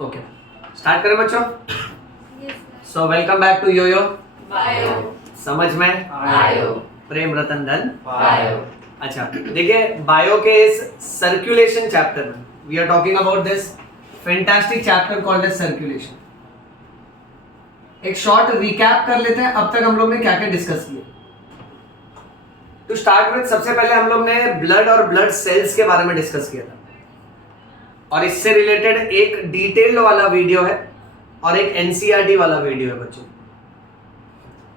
Okay, start करें बच्चों। So welcome back to Yoyo Bio. समझ में आयो, प्रेम रतन धन बायो। अच्छा, देखिए बायो के इस सर्कुलेशन चैप्टर में we are talking about this fantastic chapter called as circulation. एक शॉर्ट रिकैप कर लेते हैं अब तक हम लोग ने क्या क्या डिस्कस किया। टू स्टार्ट विद, सबसे पहले हम लोग ने ब्लड और ब्लड सेल्स के बारे में डिस्कस किया था और इससे रिलेटेड एक डिटेल्ड वाला वीडियो है और एक एनसीईआरटी वाला वीडियो है बच्चों।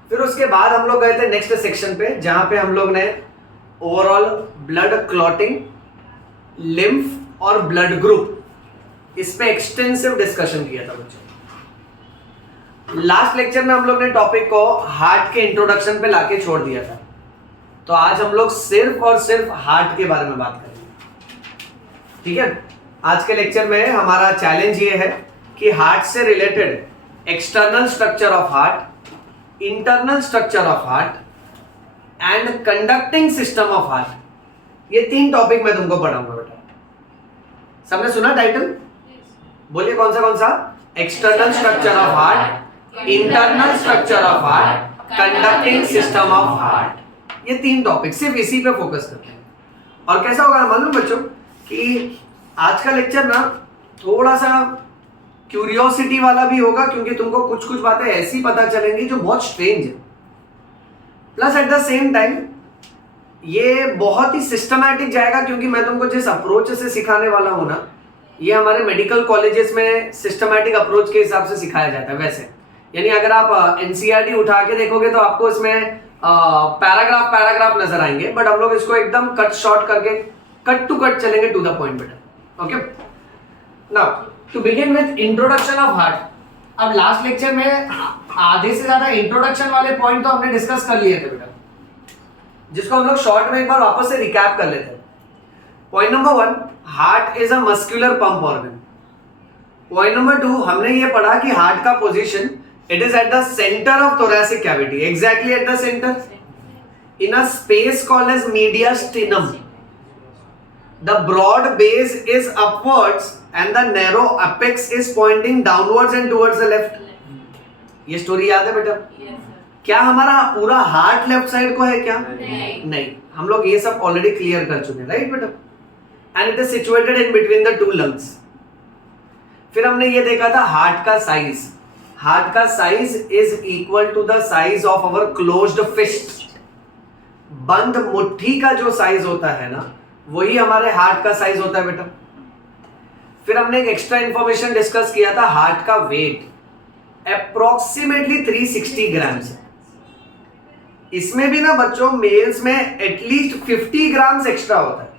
फिर उसके बाद हम लोग गए थे नेक्स्ट सेक्शन पे, जहां पे हम लोग ने ओवरऑल ब्लड क्लॉटिंग, लिम्फ और ब्लड ग्रुप, इस पे एक्सटेंसिव डिस्कशन किया था बच्चों। लास्ट लेक्चर में हम लोग ने टॉपिक को हार्ट के इंट्रोडक्शन पे लाके छोड़ दिया था, तो आज हम लोग सिर्फ और सिर्फ हार्ट के बारे में बात करेंगे। ठीक है, आज के लेक्चर में हमारा चैलेंज ये है कि हार्ट से related external structure of heart, internal structure of heart and conducting system of heart, ये 3 टॉपिक मैं तुमको पढ़ाऊंगा बेटा। सबने सुना टाइटल? बोलिए कौन सा? External structure of heart, internal structure of heart, conducting system of heart. ये 3 टॉपिक सिर्फ इसी पे फोकस करते हैं। और कैसा होगा मालूम बच्चों कि आज का लेक्चर ना थोड़ा सा क्यूरियोसिटी वाला भी होगा, क्योंकि तुमको कुछ कुछ बातें ऐसी पता चलेंगी जो बहुत स्ट्रेंज है, plus at the same time ये बहुत ही सिस्टमैटिक जाएगा, क्योंकि मैं तुमको जिस अप्रोच से सिखाने वाला हूं ना, ये हमारे मेडिकल कॉलेजेस में सिस्टमैटिक अप्रोच के हिसाब से सिखाया जाता है। वैसे यानी अगर आप एनसीईआरटी उठा के देखोगे तो आपको इसमें पैराग्राफ नजर आएंगे, बट हम लोग इसको एकदम कट शॉर्ट करके कट टू कट चलेंगे, टू द पॉइंट बेटा। Okay, now to begin with introduction of heart. अब लास्ट लेक्चर में आधे से ज्यादा इंट्रोडक्शन वाले पॉइंट तो हमने डिस्कस कर लिए थे बेटा, जिसको हम लोग शॉर्ट में एक बार वापस से रिकैप कर लेते हैं। Point number 1, heart is a muscular pump organ. Point number 2, हमने ये पढ़ा कि हार्ट का position, it is at the centre of thoracic cavity, exactly at the centre in a space called as mediastinum. The broad base is upwards and the narrow apex is pointing downwards and towards the left. ये story याद है बेटा? yes, क्या हमारा पूरा heart left side को है क्या? नहीं, हम लोग ये सब ऑलरेडी क्लियर कर चुके हैं, राइट बेटा? And it is situated in between the 2 lungs. फिर हमने ये देखा था हार्ट का साइज। हार्ट का size is equal to the size of our closed fist. बंद मुट्ठी का जो साइज होता है ना, वही हमारे हार्ट का साइज होता है बेटा। फिर हमने एक एक्स्ट्रा इंफॉर्मेशन डिस्कस किया था, हार्ट का वेट अप्रोक्सीमेटली 360 ग्राम्स है। इसमें भी ना बच्चों मेल्स में एटलीस्ट 50 ग्राम्स एक्स्ट्रा होता है।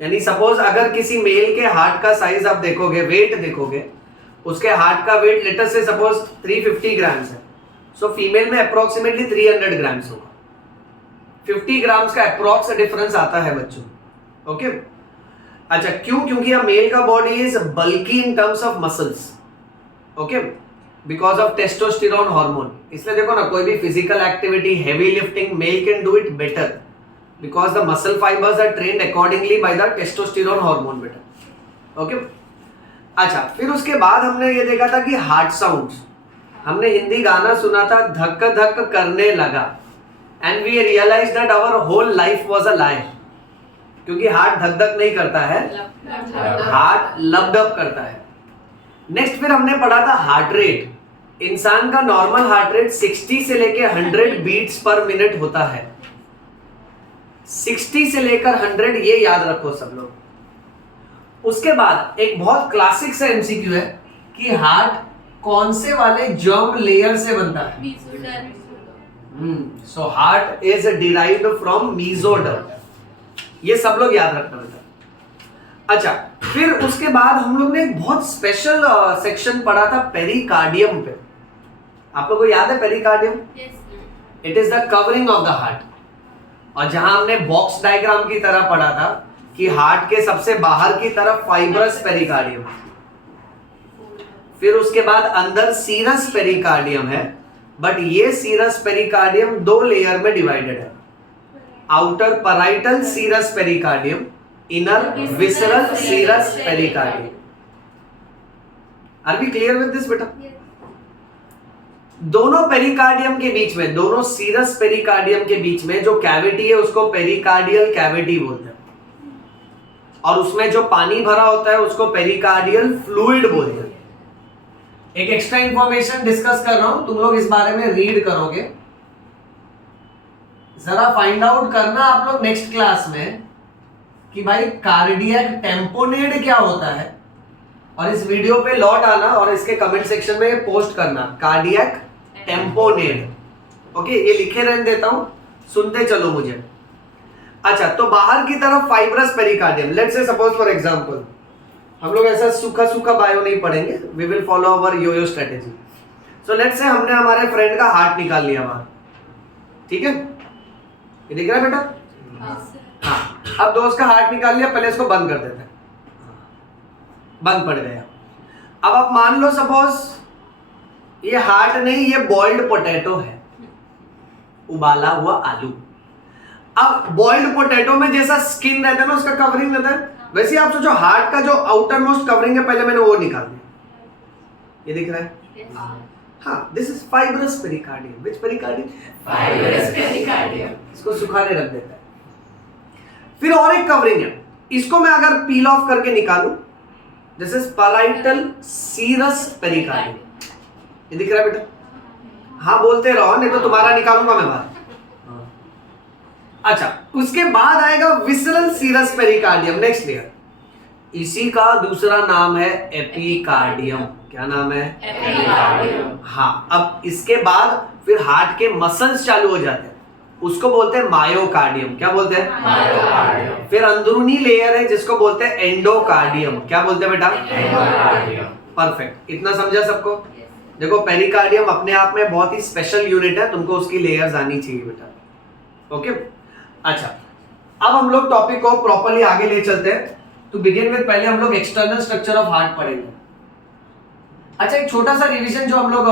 यानी सपोज अगर किसी मेल के हार्ट का साइज आप देखोगे, वेट देखोगे, उसके हार्ट का वेट लेटर से सपोज 350 ग्राम्स है, सो फीमेल में अप्रोक्सीमेटली 300 ग्राम्स होगा। 50 ग्राम्स का अप्रोक्स डिफरेंस आता है बच्चों। ओके, अच्छा, क्यों? क्योंकि अ मेल का body is bulky in terms of muscles. Okay, because of testosterone hormone. इसलिए देखो ना, कोई भी physical activity, heavy lifting, male can do it better because the muscle fibres are trained accordingly by the testosterone hormone बेटा। Okay, अच्छा, फिर उसके बाद हमने ये देखा था कि हार्ट साउंड्स। हमने हिंदी गाना सुना था, धक धक करने लगा, and we realise that our whole life was a lie, क्योंकि हार्ट धक धक नहीं करता है, हार्ट लब डब करता है। नेक्स्ट फिर हमने पढ़ा था हार्ट रेट। इंसान का नॉर्मल हार्ट रेट 60 से लेकर 100 बीट्स पर मिनट होता है। 60 से लेकर 100, ये याद रखो सब लोग। उसके बाद एक बहुत क्लासिक सा एमसीक्यू है कि हार्ट कौन से वाले जर्म लेयर से बनता है? So heart is derived from mesoderm. ये सब लोग याद रखना बेटा। अच्छा, फिर उसके बाद हम लोग ने एक बहुत स्पेशल सेक्शन पढ़ा था पेरिकार्डियम पे। आप लोगों को याद है pericardium? It is the covering of the heart. और जहां हमने बॉक्स डायग्राम की तरह पढ़ा था कि हार्ट के सबसे बाहर की तरफ फाइब्रस पेरिकार्डियम, फिर उसके बाद अंदर सीरस पेरिकार्डियम है, बट ये सीरस पेरिकार्डियम 2 लेयर में डिवाइडेड है। Outer parietal serous pericardium, inner visceral serous pericardium. Are we clear with this बेटा? दोनों पेरिकार्डियम के बीच में, दोनों सीरस पेरिकार्डियम के बीच में जो कैविटी है उसको पेरिकार्डियल कैविटी बोलते हैं, और उसमें जो पानी भरा होता है उसको पेरिकार्डियल फ्लूइड बोलते हैं। एक एक्स्ट्रा इंफॉर्मेशन डिस्कस कर रहा हूं, तुम लोग इस बारे में रीड करोगे, जरा फाइंड आउट करना आप लोग नेक्स्ट क्लास में कि भाई कार्डियक टेम्पोनेड क्या होता है, और इस वीडियो पे लौट आना और इसके कमेंट सेक्शन में पोस्ट करना कार्डियक टेम्पोनेड। ओके, ये लिखे रहने देता हूं, सुनते चलो मुझे। अच्छा, तो बाहर की तरफ fibrous pericardium, let's say suppose for example, हम लोग ऐसा सूखा सूखा बायो नहीं पढ़ेंगे, we will follow our Yoyo strategy. So let's say हमने हमारे फ्रेंड का हार्ट निकाल लिया बाहर, ठीक है, ये दिख रहा है बेटा? हाँ, अब दोस्त का हार्ट निकाल लिया, पहले इसको बंद कर देते हैं, बंद पड़ गया। अब आप मान लो सपोज ये हार्ट नहीं, ये बॉइल्ड पोटैटो है, उबाला हुआ आलू। अब बॉइल्ड पोटैटो में जैसा स्किन रहता है ना, उसका कवरिंग रहता है, वैसे आप सोचो हार्ट का जो आउटर मोस्ट कवरिंग है, पहले मैंने वो निकाल दिया, ये दिख रहा है? हाँ, this is fibrous pericardium. Which pericardium? Fibrous pericardium. इसको सुखाने रख देता है। फिर और एक कवरिंग है, इसको मैं अगर पील ऑफ करके निकालूं, this is parietal serous pericardium. ये दिख रहा है बेटा? हाँ बोलते रहो, नहीं तो तुम्हारा निकालूंगा मैं बाहर। अच्छा, उसके बाद आएगा visceral serous pericardium, next layer. इसी का दूसरा नाम है एपिकार्डियम। क्या नाम है? एपिकार्डियम। हाँ, अब इसके बाद फिर हार्ट के मसल्स चालू हो जाते हैं, उसको बोलते हैं मायोकार्डियम। क्या बोलते हैं? मायोकार्डियम। फिर अंदरूनी लेयर है जिसको बोलते हैं एंडोकार्डियम। क्या बोलते हैं बेटा? एंडोकार्डियम। परफेक्ट, इतना समझा सबको? देखो, पेरिकार्डियम अपने आप में बहुत ही स्पेशल यूनिट है, तुमको उसकी लेयर्स आनी चाहिए बेटा। ओके, अच्छा, अब हम लोग टॉपिक को प्रॉपर्ली आगे ले चलते हैं। टू बिगिन विद, पहले हम लोग एक्सटर्नल स्ट्रक्चर ऑफ हार्ट पढ़ेंगे। अच्छा, एक छोटा सा रिवीजन जो हम लोग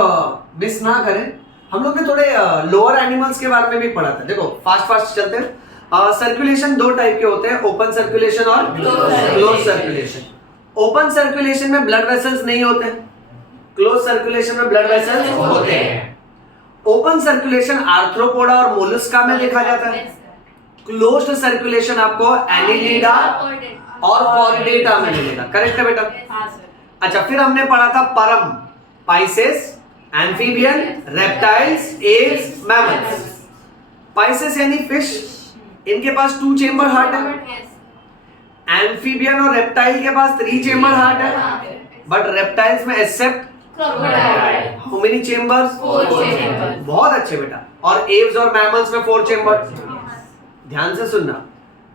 मिस ना करें, हम लोग ने थोड़े लोअर एनिमल्स के बारे में भी पढ़ा था। देखो, फास्ट चलते हैं। सर्कुलेशन दो टाइप के होते हैं, ओपन सर्कुलेशन और क्लोज सर्कुलेशन। ओपन सर्कुलेशन में ब्लड वेसल्स नहीं होते, क्लोज सर्कुलेशन में ब्लड वेसल्स होते हैं। ओपन सर्कुलेशन आर्थ्रोपोडा और मोलस्का में देखा जाता है, क्लोज्ड सर्कुलेशन आपको एनिलिडा और कॉर्डेटा में मिलेगा। करेक्ट है बेटा? अच्छा, फिर हमने पढ़ा था परम, Pisces, amphibian, reptiles, Aves, mammals. Pisces यानी फिश, इनके पास 2 चेंबर हार्ट है। एम्फीबियन और रेप्टाइल के पास 3 चेंबर हार्ट है, बट रेप्टाइल्स में except how many chambers? 4 chambers. बहुत अच्छे बेटा। और एव्स और मैमल्स में 4 चेंबर। ध्यान से सुनना,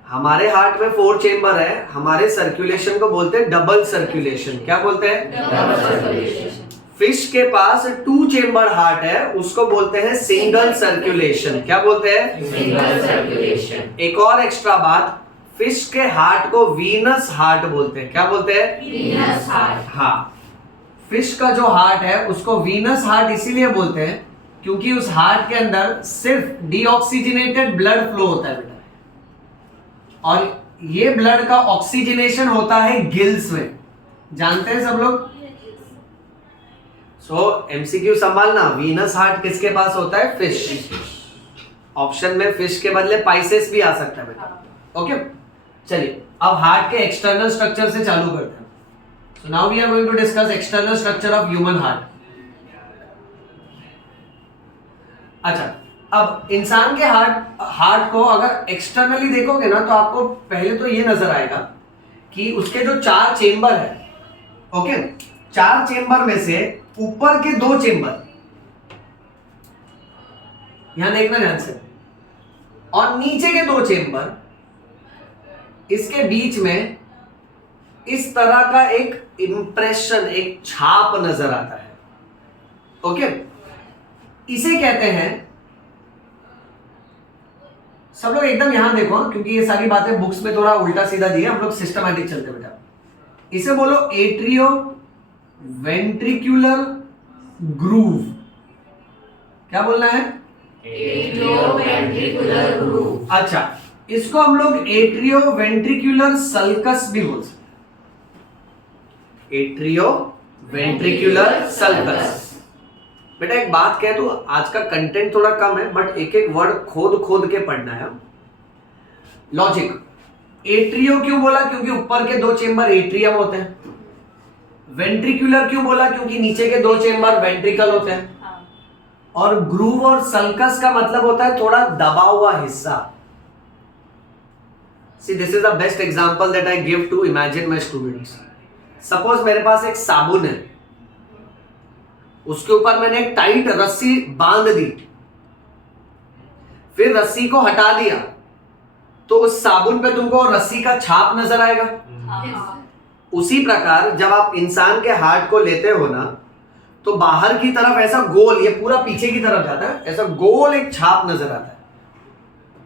हमारे हार्ट में 4 चेंबर है, हमारे सर्कुलेशन को बोलते हैं डबल सर्कुलेशन। क्या बोलते हैं? Double circulation. फिश के पास 2 चेंबर हार्ट है, उसको बोलते हैं सिंगल सर्कुलेशन। क्या बोलते हैं? Single circulation. एक और एक्स्ट्रा बात, फिश के हार्ट को वीनस हार्ट बोलते हैं। क्या बोलते हैं? Venous heart. हाँ, फिश का जो हार्ट है उसको वीनस हार्ट इसीलिए बोलते हैं क्योंकि उस हार्ट के अंदर सिर्फ डीऑक्सीजनेटेड ब्लड फ्लो होता है बेटा, और ये ब्लड का ऑक्सीजनेशन होता है गिल्स में। जानते हैं सब लोग? सो एमसीक्यू संभालना, वीनस हार्ट किसके पास होता है? फिश। ऑप्शन में फिश के बदले पाइसेस भी आ सकता है बेटा। ओके, चलिए अब हार्ट के एक्सटर्नल स्ट्रक्चर से चालू करते हैं। So now we are going to discuss external structure of human heart. अच्छा, अब इंसान के हार्ट को अगर एक्सटर्नली देखोगे ना, तो आपको पहले तो ये नजर आएगा कि उसके जो 4 चेंबर है, ओके, 4 चेंबर में से ऊपर के 2 चेंबर, यहां देखना ध्यान से, और नीचे के 2 चेंबर, इसके बीच में इस तरह का एक इंप्रेशन, एक छाप नजर आता है। ओके, इसे कहते हैं, सब लोग एकदम यहां देखो क्योंकि ये सारी बातें बुक्स में थोड़ा उल्टा सीधा दी है, हम लोग सिस्टमैटिक चलते बेटा। इसे बोलो एट्रियो वेंट्रिकुलर ग्रूव। क्या बोलना है? Atrio ventricular groove. अच्छा, इसको हम लोग एट्रियो वेंट्रिकुलर सल्कस भी बोल सकते हैं। Atrio ventricular sulcus. बेटा एक बात कह दूं, आज का कंटेंट थोड़ा कम है बट एक एक वर्ड खोद खोद के पढ़ना है। लॉजिक, एट्रियो क्यों बोला? क्योंकि ऊपर के 2 चेंबर एट्रियम होते हैं। वेंट्रिकुलर क्यों बोला? क्योंकि नीचे के 2 चेंबर वेंट्रिकल होते हैं। और ग्रूव और सल्कस का मतलब होता है थोड़ा दबा हुआ हिस्सा। See, this is the best example that I give to imagine my students. Suppose मेरे पास एक साबुन है, उसके ऊपर मैंने एक टाइट रस्सी बांध दी, फिर रस्सी को हटा दिया, तो उस साबुन पे तुमको रस्सी का छाप नजर आएगा। उसी प्रकार जब आप इंसान के हार्ट को लेते हो ना, तो बाहर की तरफ ऐसा गोल, ये पूरा पीछे की तरफ जाता है, ऐसा गोल एक छाप नजर आता है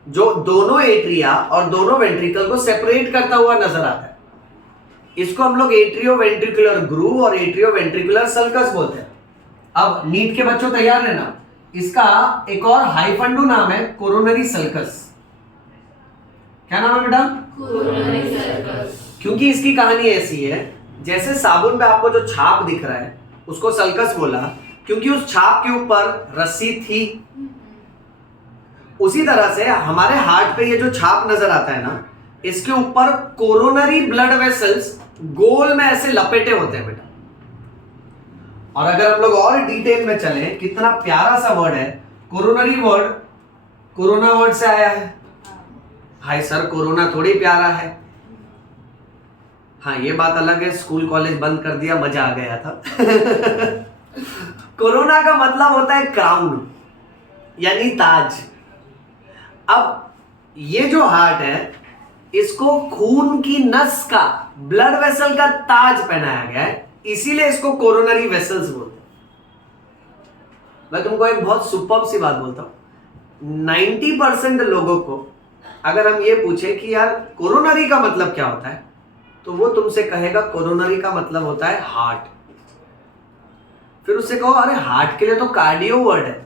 जो दोनों एट्रिया और दोनों वेंट्रिकल को सेपरेट करता हुआ नजर आता है। इसको हम लोग एट्रियो वेंट्रिकुलर ग्रूव और एट्रियो वेंट्रिकुलर सल्कस बोलते हैं। अब नीट के बच्चों तैयार रहना, इसका एक और हाइफंडू नाम है कोरोनरी सल्कस। क्या नाम है बेटा? Coronary sulcus. क्योंकि इसकी कहानी ऐसी है, जैसे साबुन पे आपको जो छाप दिख रहा है उसको सल्कस बोला क्योंकि उस छाप के ऊपर रस्सी थी। उसी तरह से हमारे हार्ट पे ये जो छाप नजर आता है ना, इसके ऊपर कोरोनरी ब्लड वेसल्स गोल में ऐसे लपेटे होते हैं बेटा। और अगर हम लोग और डिटेल में चले, कितना प्यारा सा वर्ड है कोरोनरी वर्ड, कोरोना वर्ड से आया है। हाय सर, कोरोना थोड़ी प्यारा है। हाँ ये बात अलग है, स्कूल कॉलेज बंद कर दिया, मजा आ गया था। कोरोना का मतलब होता है क्राउन, यानी ताज। अब ये जो हार्ट है, इसको खून की नस का, ब्लड वेसल का ताज पहनाया गया है, इसीलिए इसको कोरोनरी वेसल्स बोलते हैं। मैं तुमको एक बहुत सुपर्ब सी बात बोलता हूं, 90% लोगों को अगर हम ये पूछे कि यार कोरोनरी का मतलब क्या होता है, तो वो तुमसे कहेगा कोरोनरी का मतलब होता है हार्ट। फिर उससे कहो अरे हार्ट के लिए तो कार्डियो वर्ड है।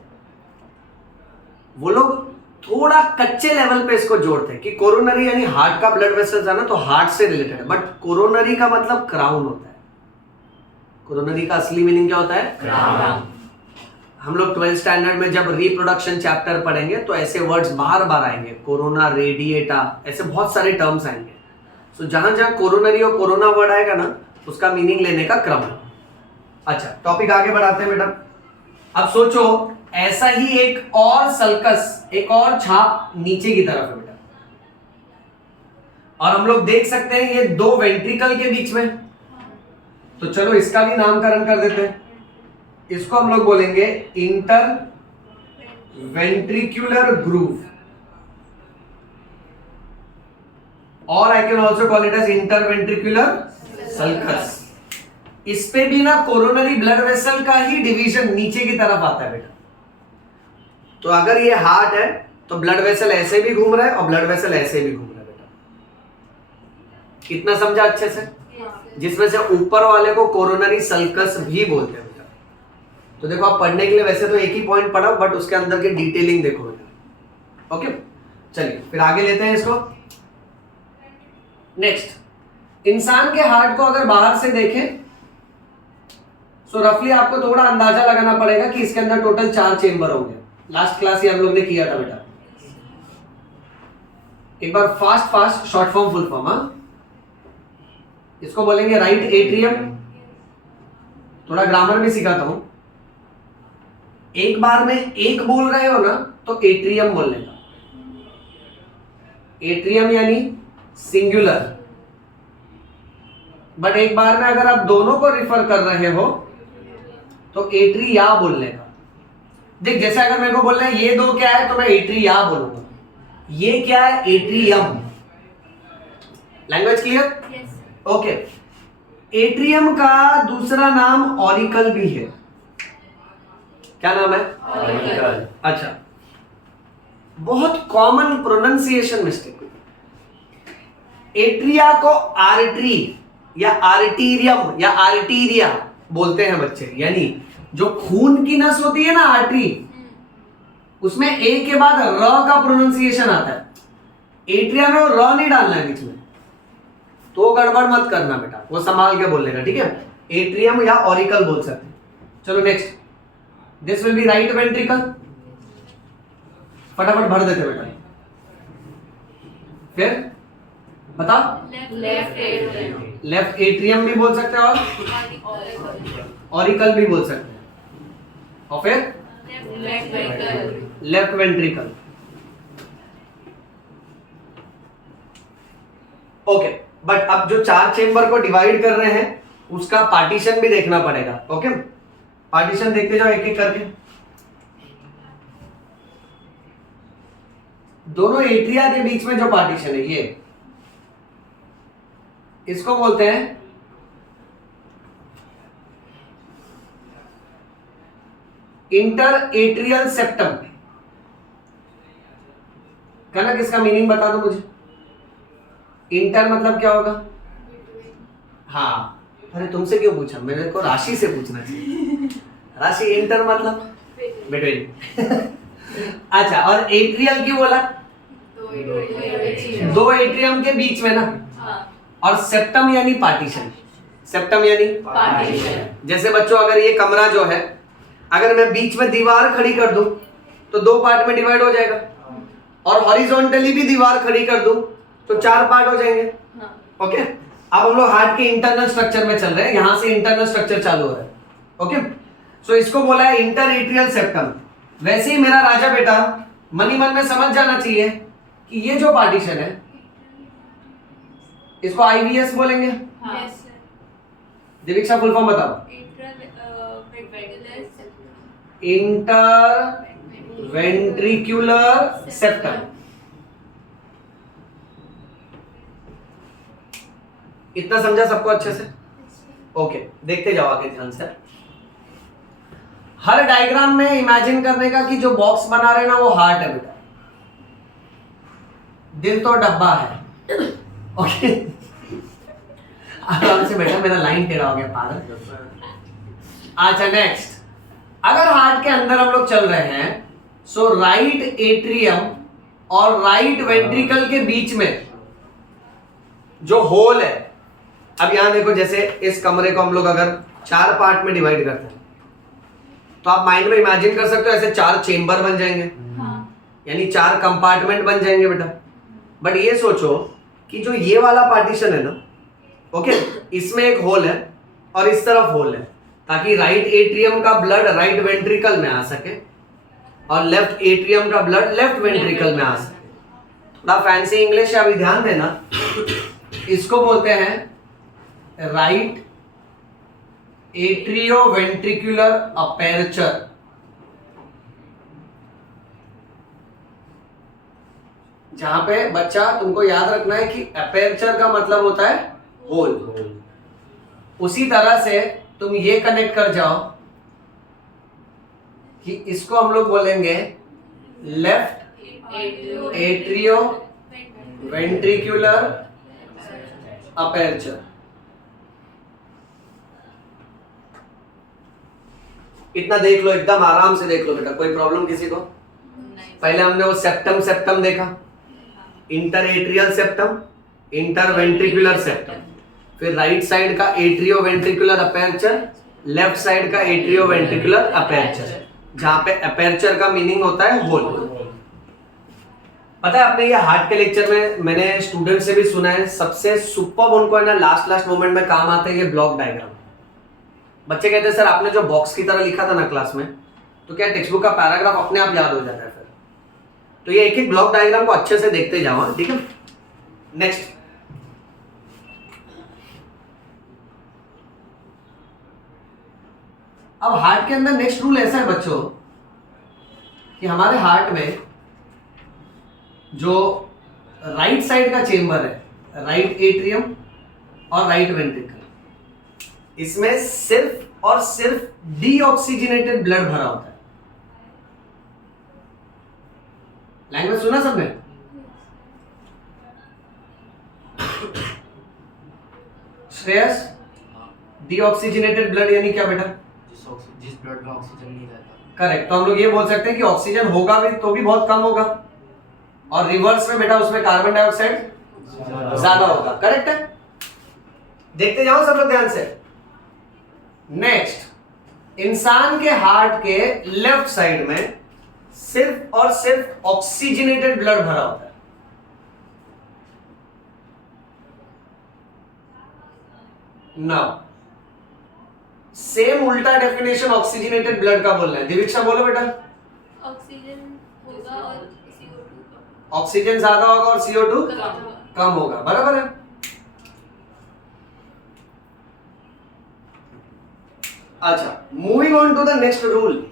वो लोग थोड़ा कच्चे लेवल पे इसको जोड़ते हैं कि कोरोनरी यानी हार्ट का ब्लड वेसल्स है ना, तो हार्ट से रिलेटेड है, बट कोरोनरी का मतलब क्राउन होता है। कोरोनरी का असली मीनिंग क्या होता है? क्राउन। हम लोग 12th स्टैंडर्ड में जब रिप्रोडक्शन चैप्टर पढ़ेंगे तो ऐसे वर्ड्स बार बार आएंगे, कोरोना, रेडिएटा, ऐसे बहुत सारे टर्म्स आएंगे। सो जहां जहां कोरोनरी और कोरोना वर्ड आएगा ना, उसका मीनिंग लेने का क्रम है। अच्छा, टॉपिक आगे बढ़ाते हैं बेटा। अब सोचो ऐसा ही एक और सल्कस, एक और छाप नीचे की तरफ है बेटा, और हम लोग देख सकते हैं ये 2 वेंट्रिकल के बीच में। तो चलो इसका भी नामकरण कर देते हैं। इसको हम लोग बोलेंगे इंटर वेंट्रिकुलर ग्रूव, और I can also call it as interventricular sulcus. इस पे भी ना कोरोनरी ब्लड वेसल का ही डिवीजन नीचे की तरफ आता है बेटा। तो अगर ये हार्ट है तो ब्लड वेसल ऐसे भी घूम रहा है और ब्लड वेसल ऐसे भी घूम रहा है बेटा। कितना समझा अच्छे से? जिसमें से ऊपर वाले को कोरोनरी सल्कस भी बोलते हैं बेटा। तो देखो आप पढ़ने के लिए वैसे तो एक ही पॉइंट पढ़ा, बट उसके अंदर की डिटेलिंग देखो बेटा। ओके, चलिए फिर आगे लेते हैं इसको। नेक्स्ट, इंसान के हार्ट को अगर बाहर से देखें सो रफली आपको थोड़ा अंदाजा लगाना पड़ेगा कि इसके अंदर टोटल 4 चेंबर होंगे। लास्ट क्लास ही हम लोग ने किया था बेटा। एक बार fast short form full form. इसको बोलेंगे राइट एट्रियम। थोड़ा ग्रामर भी सिखाता हूं। एक बार में एक बोल रहे हो ना तो एट्रियम बोलने का। एट्रियम यानी सिंगुलर, बट एक बार में अगर आप दोनों को रिफर कर रहे हो तो एट्रिया बोलने का। देख जैसे अगर मेरे को बोलना है ये 2 क्या है तो मैं एट्रिया बोलूंगा, ये क्या है atrium. Language clear? Okay. Atrium का दूसरा नाम ऑरिकल भी है। क्या नाम है? ऑरिकल। अच्छा, बहुत कॉमन प्रोनाउंसिएशन मिस्टेक। एट्रिया को आर्टरी या आर्टीरियम या आर्टीरिया बोलते हैं बच्चे, यानी जो खून की नस होती है ना आर्टरी, उसमें ए के बाद र का प्रोनाउंसिएशन आता है। एट्रिया में र नहीं डालना है बीच में, तो गड़बड़ मत करना बेटा, वो संभाल के बोलने का, ठीक है? एट्रियम या ऑरिकल बोल सकते हैं। चलो next, this will be right ventricle, फटाफट भर देते बेटा। फिर बता, लेफ्ट एट्रियम भी बोल सकते हैं और ऑरिकल भी बोल सकते हैं, और फिर लेफ्ट वेंट्रिकल। ओके, बट अब जो 4 चेंबर को डिवाइड कर रहे हैं उसका पार्टीशन भी देखना पड़ेगा। ओके, पार्टीशन देखते जाओ एक एक करके। दोनों एट्रिया के बीच में जो पार्टीशन है ये, इसको बोलते हैं इंटर एट्रियल सेप्टम। कनक इसका मीनिंग बता दो मुझे। इंटर मतलब क्या होगा? हाँ, अरे तुमसे क्यों पूछा, मेरे को राशि से पूछना चाहिए। राशि इंटर मतलब बिटवीन। अच्छा, और एट्रियल क्यों बोला? दो एट्रियम के बीच में ना। और सेप्टम यानी पार्टीशन। सेप्टम यानी पार्टीशन। जैसे बच्चों, अगर ये कमरा जो है, अगर मैं बीच में दीवार खड़ी कर दूं तो 2 पार्ट में डिवाइड हो जाएगा, और हॉरिजॉन्टली भी दीवार खड़ी कर दूं तो 4 पार्ट हो जाएंगे। ओके, अब हम लोग हार्ट के इंटरनल स्ट्रक्चर में चल रहे हैं, यहां से इंटरनल स्ट्रक्चर चालू हो रहा है। ओके, सो इसको बोला है इंटर एट्रियल सेप्टम। वैसे ही मेरा राजा बेटा मन ही मन में समझ जाना चाहिए कि ये जो पार्टीशन है इसको आईवीएस बोलेंगे। दीपिका फुल फॉर्म बताओ। Inter ventricular septum. इतना समझा सबको अच्छे से? ओके, देखते जाओ आगे ध्यान से। हर डायग्राम में इमेजिन करने का कि जो बॉक्स बना रहे हैं ना वो हार्ट है बेटा, दिल तो डब्बा है। ओके, आराम से बेटा, मेरा लाइन टेढ़ा हो गया पागल। अच्छा नेक्स्ट, अगर हार्ट के अंदर हम लोग चल रहे हैं, सो राइट एट्रियम और राइट वेंट्रिकल के बीच में जो होल है, अब यहां देखो, जैसे इस कमरे को हम लोग अगर 4 पार्ट में डिवाइड करते हैं तो आप माइंड में इमेजिन कर सकते हो ऐसे 4 चेंबर बन जाएंगे। यानी 4 कंपार्टमेंट बन जाएंगे बेटा। बट ये सोचो कि जो ये वाला पार्टीशन है ना, ओके, इसमें एक होल है और इस तरफ होल है, ताकि राइट एट्रियम का ब्लड राइट वेंट्रिकल में आ सके और लेफ्ट एट्रियम का ब्लड लेफ्ट वेंट्रिकल में आ सके। थोड़ा फैंसी इंग्लिश है, अभी ध्यान देना। इसको बोलते हैं राइट एट्रियो वेंट्रिकुलर अपेर्चर। जहां पे बच्चा तुमको याद रखना है कि अपेर्चर का मतलब होता है होल। उसी तरह से तुम ये कनेक्ट कर जाओ कि इसको हम लोग बोलेंगे लेफ्ट एट्रियो वेंट्रिकुलर अपेर्चर। इतना देख लो, एकदम आराम से देख लो बेटा, कोई प्रॉब्लम किसी को? पहले हमने वो सेप्टम सेप्टम देखा, inter atrial septum, inter ventricular septum, फिर राइट साइड का एट्रियो वेंट्रिकुलर अपेर्चर, लेफ्ट साइड का एट्रियो वेंट्रिकुलर अपेर्चर, जहां पे अपेर्चर का मीनिंग होता है होल। पता है आपने, ये हार्ट के लेक्चर में मैंने स्टूडेंट से भी सुना है, सबसे सुपर उनको है ना लास्ट मोमेंट में काम आते हैं ये ब्लॉक डायग्राम। बच्चे कहते हैं सर आपने जो बॉक्स की तरह लिखा था ना क्लास में, तो क्या टेक्स्ट बुक का पैराग्राफ अपने आप याद हो जाता है फिर? तो ये एक एक ब्लॉक डायग्राम को अच्छे से देखते जाओ, ठीक है? नेक्स्ट, अब हार्ट के अंदर नेक्स्ट रूल ऐसा है बच्चों कि हमारे हार्ट में जो राइट साइड का चेंबर है, राइट एट्रियम और राइट वेंट्रिकल, इसमें सिर्फ और सिर्फ डीऑक्सीजनेटेड ब्लड भरा होता है। लैंग्वेज सुना सबने? श्रेयस, डीऑक्सीजनेटेड ब्लड यानी क्या बेटा? जिस ब्लड में ऑक्सीजन नहीं रहता। करेक्ट, तो हम लोग ये बोल सकते हैं कि ऑक्सीजन होगा भी तो भी बहुत कम होगा, और रिवर्स में बेटा उसमें कार्बन डाइऑक्साइड ज्यादा होगा। करेक्ट है? देखते जाओ सब लोग ध्यान से। नेक्स्ट, इंसान के हार्ट के लेफ्ट साइड में सिर्फ और सिर्फ ऑक्सीजनेटेड ब्लड भरा होता है। नाउ सेम उल्टा डेफिनेशन ऑक्सीजनेटेड ब्लड का बोलना है। दीक्षा बोलो बेटा। ऑक्सीजन होगा और CO2 कम। ऑक्सीजन ज्यादा होगा और CO2 कम होगा, बराबर है। अच्छा, moving on to the next rule.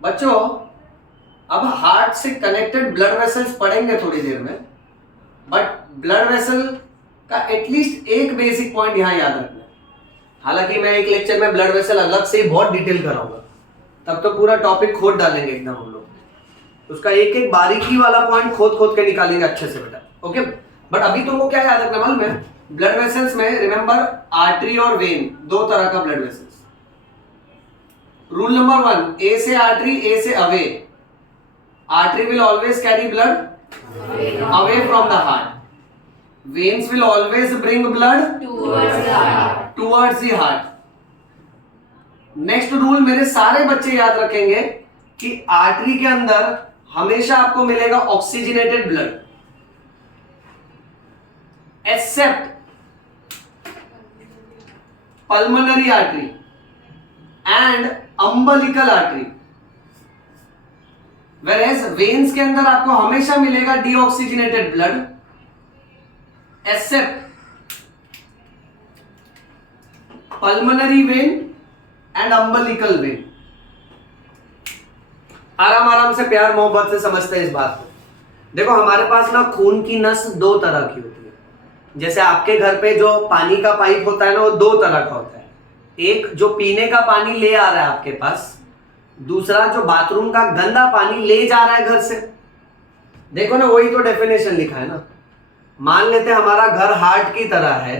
बच्चों, अब हार्ट से कनेक्टेड ब्लड वेसल्स पढ़ेंगे थोड़ी देर में, बट ब्लड वेसल का एटलीस्ट एक बेसिक पॉइंट यहां याद रखना है। हालांकि मैं एक लेक्चर में ब्लड वेसल अलग से ही बहुत डिटेल कराऊंगा, तब तो पूरा टॉपिक खोद डालेंगे एकदम हम लोग, उसका एक एक बारीकी वाला पॉइंट खोद खोद के निकालेंगे अच्छे से बेटा। ओके, बट अभी तुमको क्या याद रखना मालूम है? ब्लड वेसल्स में रिमेंबर आर्टरी और वेन, दो तरह का ब्लड वेसल्स। रूल नंबर 1, ए से आर्टरी, ए से away. Artery will always carry blood away from the heart, veins will always bring blood towards the heart. Next rule मेरे सारे बच्चे याद रखेंगे कि आर्टरी के अंदर हमेशा आपको मिलेगा oxygenated blood, accept pulmonary artery and umbilical artery. Whereas veins के अंदर आपको हमेशा मिलेगा deoxygenated blood, accept pulmonary vein and umbilical when. आराम आराम से प्यार मोहब्बत से समझते हैं इस बात को। देखो, हमारे पास ना खून की नस दो तरह की होती है। जैसे आपके घर पे जो पानी का पाइप होता है ना, वो दो तरह का होता है। एक जो पीने का पानी ले आ रहा है आपके पास, दूसरा जो बाथरूम का गंदा पानी ले जा रहा है घर से। देखो ना, वही तो डेफिनेशन लिखा है ना। मान लेते हैं हमारा घर हार्ट की तरह है,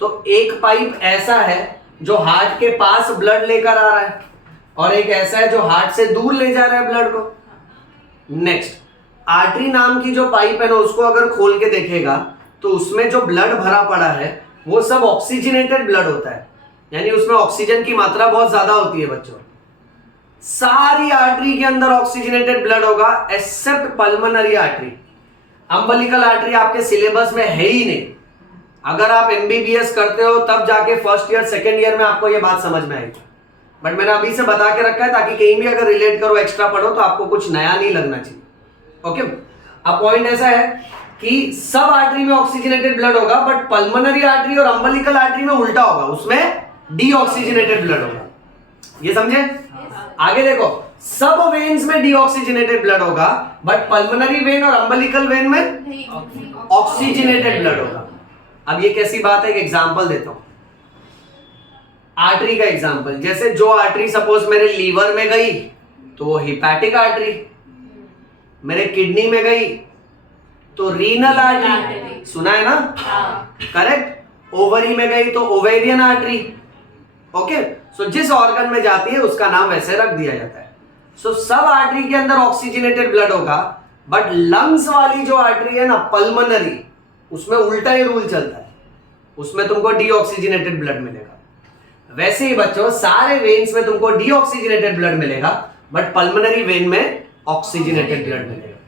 तो एक पाइप ऐसा है जो हार्ट के पास ब्लड लेकर आ रहा है, और एक ऐसा है जो हार्ट से दूर ले जा रहा है ब्लड को। नेक्स्ट, आर्टरी नाम की जो पाइप है ना, उसको अगर खोल के देखेगा तो उसमें जो ब्लड भरा पड़ा है वो सब ऑक्सीजनेटेड ब्लड होता है, यानी उसमें ऑक्सीजन की मात्रा बहुत ज्यादा होती है बच्चों। सारी आर्टरी के अंदर ऑक्सीजनेटेड ब्लड होगा accept pulmonary artery. Umbilical artery आपके सिलेबस में है ही नहीं। अगर आप एमबीबीएस करते हो तब जाके फर्स्ट ईयर सेकेंड ईयर में आपको ये बात समझ में आएगी, बट मैंने अभी से बता के रखा है ताकि कहीं भी अगर रिलेट करो, एक्स्ट्रा पढ़ो, तो आपको कुछ नया नहीं लगना चाहिए। ओके, अब पॉइंट ऐसा है कि सब आर्टरी में ऑक्सीजनेटेड ब्लड होगा, बट पल्मोनरी आर्टरी और अम्बलिकल आर्टरी में उल्टा होगा, उसमें डीऑक्सीजनेटेड ब्लड होगा। ये समझे? आगे देखो, सब वेन्स में डीऑक्सीजनेटेड ब्लड होगा, बट पल्मोनरी वेन और अम्बलिकल वेन में ऑक्सीजनेटेड ब्लड होगा। अब ये कैसी बात है? एक एग्जांपल देता हूं, आर्टरी का एग्जांपल। जैसे जो आर्टरी सपोज मेरे लीवर में गई तो वो हिपैटिक आर्टरी, मेरे किडनी में गई तो रीनल आर्टरी, सुना है ना? करेक्ट। ओवरी में गई तो ओवेरियन आर्टरी। ओके, सो जिस ऑर्गन में जाती है उसका नाम वैसे रख दिया जाता है। सो सब आर्टरी के अंदर ऑक्सीजनेटेड ब्लड होगा, बट लंग्स वाली जो आर्टरी है ना, पल्मोनरी, उसमें उल्टा ही रूल चलता है, उसमें तुमको डीऑक्सीजनेटेड ब्लड मिलेगा। वैसे ही बच्चों, सारे वेन्स में तुमको डीऑक्सीजनेटेड ब्लड मिलेगा, बट पल्मोनरी वेन में ऑक्सीजनेटेड ब्लड मिलेगा।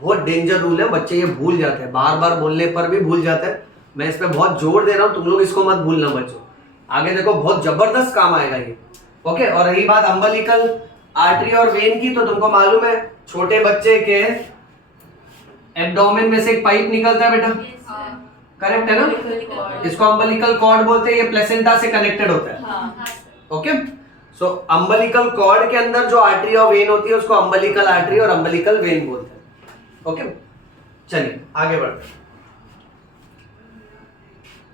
बहुत डेंजर रूल है बच्चे, ये भूल जाते हैं, बार बार बोलने पर भी भूल जाते हैं। मैं इस पे बहुत जोर दे रहा हूं, तुम लोग इसको मत भूलना बच्चों, आगे देखो बहुत जबरदस्त काम आएगा ये। ओके, और रही बात अम्बलिकल आर्टरी और वेन की, तो तुमको मालूम है छोटे बच्चे के एब्डोमेन में से एक पाइप निकलता है बेटा, करेक्ट है ना? इसको अम्बलिकल कॉर्ड बोलते हैं, ये प्लेसेंटा से कनेक्टेड होता है। ओके, सो अम्बलिकल कॉर्ड के अंदर जो आर्टरी और वेन होती है उसको अम्बलिकल आर्टरी और अम्बलिकल वेन बोलते हैं। ओके, चलिए आगे बढ़ते हैं।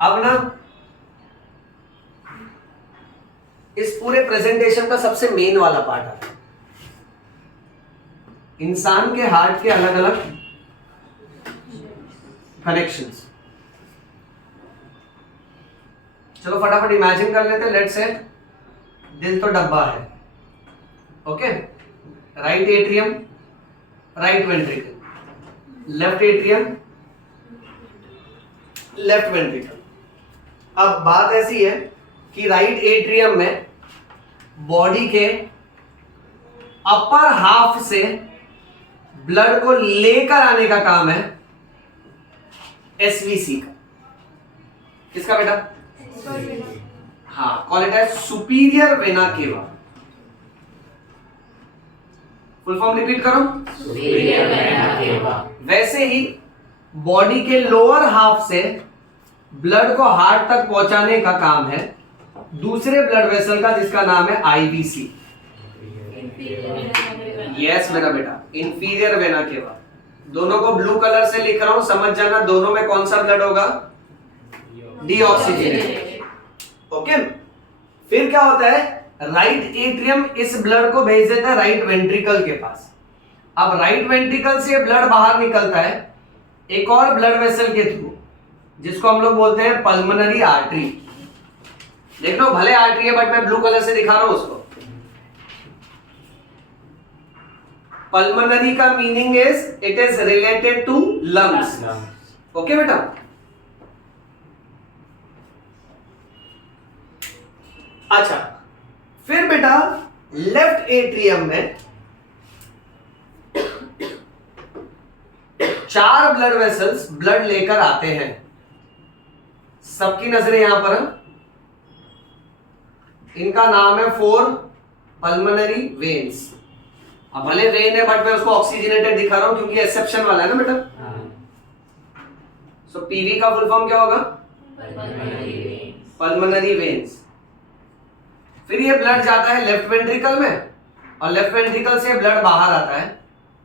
अब ना इस पूरे प्रेजेंटेशन का सबसे मेन वाला पार्ट आता है, इंसान के हार्ट के अलग अलग कनेक्शंस। चलो फटाफट इमेजिन कर लेते हैं। लेट्स से दिल तो डब्बा है, okay, right atrium, right ventricle, left atrium, left ventricle. अब बात ऐसी है कि राइट एट्रियम में बॉडी के अपर हाफ से ब्लड को लेकर आने का काम है एसवीसी का। किसका बेटा? हाँ, call it as superior vena cava. Full form repeat करो, सुपीरियर वेना केवा। वैसे ही बॉडी के लोअर हाफ से ब्लड को हार्ट तक पहुंचाने का काम है दूसरे ब्लड वेसल का, जिसका नाम है आईवीसी। यस मेरा बेटा, इंफीरियर वेना केवा। दोनों को ब्लू कलर से लिख रहा हूं, समझ जाना दोनों में कौन सा ब्लड होगा? डीऑक्सीजनेटेड। ओके, फिर क्या होता है, राइट एट्रियम इस ब्लड को भेज देता है राइट वेंट्रिकल के पास। अब राइट वेंट्रिकल से ब्लड बाहर निकलता है एक और ब्लड वेसल के थ्रू, जिसको हम लोग बोलते हैं पल्मोनरी आर्टरी। देख लो, भले आर्टरी है बट मैं ब्लू कलर से दिखा रहा हूं उसको। पल्मोनरी का meaning is it is related to lungs. Okay बेटा, अच्छा फिर बेटा लेफ्ट एट्रियम में 4 ब्लड वेसल्स ब्लड लेकर आते हैं। सबकी नजरें यहां पर हैं। इनका नाम है 4 पल्मोनरी वेन्स। अब भले वेन है बट मैं उसको ऑक्सीजनेटेड दिखा रहा हूं क्योंकि एक्सेप्शन वाला है ना बेटा। सो पीवी का फुल फॉर्म क्या होगा? Pulmonary veins. फिर ये ब्लड जाता है लेफ्ट वेंट्रिकल में और लेफ्ट वेंट्रिकल से ब्लड बाहर आता है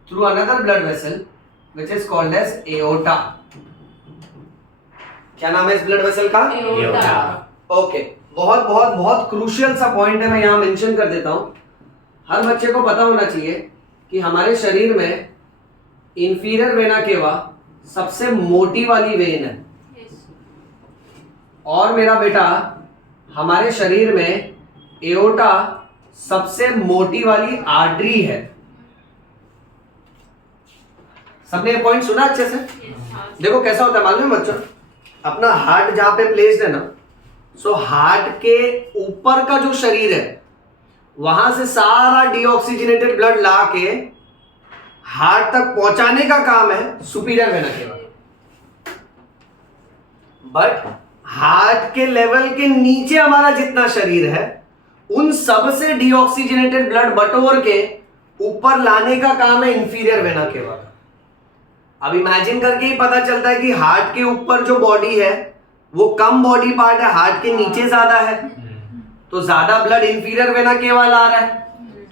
through another blood vessel which is called as aorta. क्या नाम है इस ब्लड वेसल का? एओर्टा। ओके, बहुत बहुत बहुत क्रूशियल सा पॉइंट है, मैं यहां मेंशन कर देता हूं। हर बच्चे को पता होना चाहिए कि हमारे शरीर में इंफीरियर वेना केवा सबसे मोटी वाली वेन है। और मेरा बेटा हमारे शरीर में एओर्टा सबसे मोटी वाली आर्टरी है। सबने ये पॉइंट सुना अच्छे से? देखो कैसा होता है मालूम है बच्चों, अपना हार्ट जहां पे प्लेस्ड है ना, सो हार्ट के ऊपर का जो शरीर है वहां से सारा डीऑक्सीजनेटेड ब्लड ला के हार्ट तक पहुंचाने का काम है सुपीरियर वेना केवा। बट हार्ट के लेवल के नीचे हमारा जितना शरीर है उन सब से डीऑक्सीजनेटेड ब्लड बटोर के ऊपर लाने का काम है इंफीरियर वेना केवा का। अब इमेजिन करके ही पता चलता है कि हार्ट के ऊपर जो बॉडी है वो कम बॉडी पार्ट है, हार्ट के नीचे ज्यादा है, तो ज्यादा ब्लड इंफीरियर वेना केवा ला रहा है,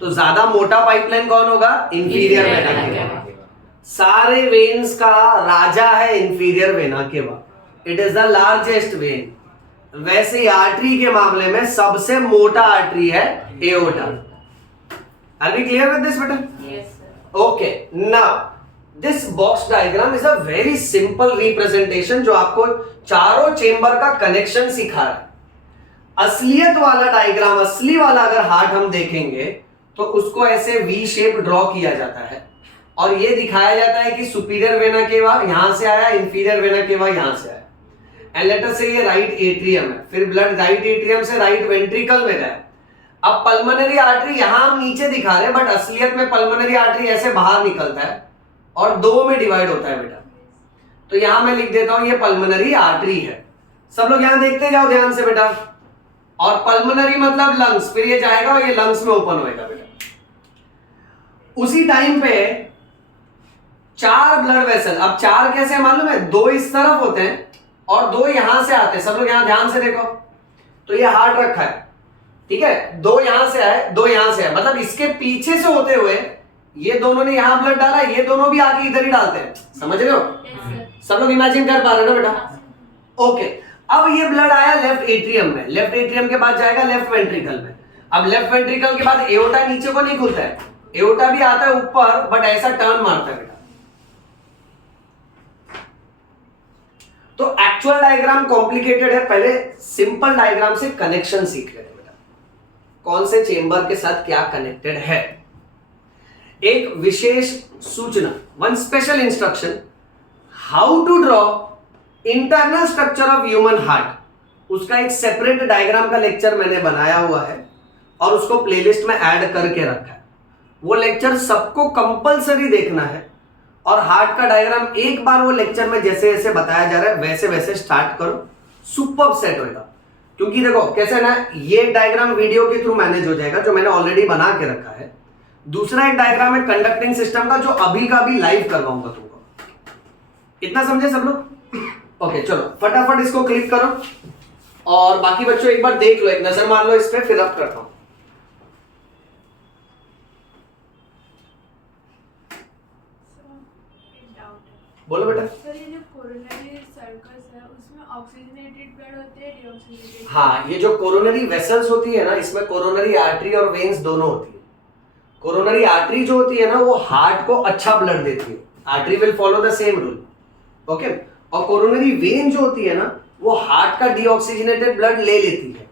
तो ज्यादा मोटा पाइपलाइन कौन होगा? इंफीरियर वेना केवा। सारे वेन्स का राजा है इंफीरियर वेना केवा। It is the largest when. वैसे ही आर्टरी के मामले में सबसे मोटा आर्टरी है aorta. Are we clear with this बेटा? Yes, sir. Okay, now this box diagram is a very simple representation जो आपको चारों चेंबर का कनेक्शन सिखा रहा है। असलियत वाला डायग्राम, असली वाला अगर हार्ट हम देखेंगे तो उसको ऐसे वी शेप ड्रॉ किया जाता है और ये दिखाया जाता है कि सुपीरियर वेना केवा यहां से आया, इंफीरियर वेना केवा यहां से आया। एंड लेट अस से ये राइट एट्रियम है, फिर ब्लड राइट एट्रियम से राइट वेंट्रिकल में गया। अब पल्मोनरी आर्टरी यहां हम नीचे दिखा रहे हैं बट असलियत में पल्मोनरी आर्टरी ऐसे बाहर निकलता है और 2 में डिवाइड होता है बेटा। तो यहां मैं लिख देता हूं ये पल्मोनरी आर्टरी है। सब लोग यहां देखते जाओ ध्यान से बेटा। और पल्मोनरी मतलब लंग्स, फिर ये जाएगा और ये लंग्स में ओपन होएगा बेटा। उसी टाइम पे 4 ब्लड वेसल, अब 4 कैसे मालूम है? 2 इस तरफ होते हैं और 2 यहां से आते हैं। सब लोग यहां ध्यान से देखो, तो ये हार्ट रखा है, ठीक है, 2 यहां से आए, 2 यहां से आए, मतलब इसके पीछे से होते हुए ये दोनों ने यहां ब्लड डाला, ये दोनों भी आके इधर ही डालते हैं। समझ रहे हो? सब लोग इमेजिन कर पा रहे हो ना बेटा? ओके, अब ये ब्लड आया लेफ्ट एट्रियम में, लेफ्ट एट्रियम के बाद जाएगा लेफ्ट वेंट्रिकल में। अब लेफ्ट वेंट्रिकल के बाद एओर्टा नीचे को नहीं खुलता है, एओर्टा भी आता है ऊपर बट ऐसा टर्न मारता है बेटा। तो एक्चुअल डायग्राम कॉम्प्लिकेटेड है, पहले सिंपल डायग्राम से कनेक्शन सीख लेते हैं बेटा, कौन से चेंबर के साथ क्या कनेक्टेड है। एक विशेष सूचना, one special instruction, how to draw internal structure of human heart. उसका एक सेपरेट डायग्राम का लेक्चर मैंने बनाया हुआ है और उसको प्लेलिस्ट में ऐड करके रखा है। वो लेक्चर सबको कंपलसरी देखना है और हार्ट का डायग्राम एक बार वो लेक्चर में जैसे जैसे बताया जा रहा है वैसे वैसे स्टार्ट करो, सुपर सेट होएगा। क्योंकि देखो कैसे ना, ये डायग्राम वीडियो के थ्रू मैनेज हो जाएगा जो मैंने ऑलरेडी बना के रखा है। दूसरा एक डायग्राम है कंडक्टिंग सिस्टम का जो अभी का भी लाइव करवाऊंगा तुमको। इतना समझे सब लोग? ओके चलो फटाफट इसको क्लिक करो और बाकी बच्चों एक बार देख लो, एक नजर मार लो इस पे, फिर अब करता हूं। बोलो बेटा। सर ये जो कोरोनरी सर्कस है उसमें ऑक्सीजनेटेड ब्लड होते हैं, डीऑक्सीजनेटेड? हाँ, ये जो कोरोनरी वेसल्स होती है ना, इसमें कोरोनरी आर्टरी और वेन्स दोनों होती है। कोरोनरी आर्टरी जो होती है ना वो हार्ट को अच्छा ब्लड देती है, artery will follow the same rule, okay. और कोरोनरी वेन जो होती है ना वो हार्ट का डीऑक्सीजनेटेड ब्लड ले लेती है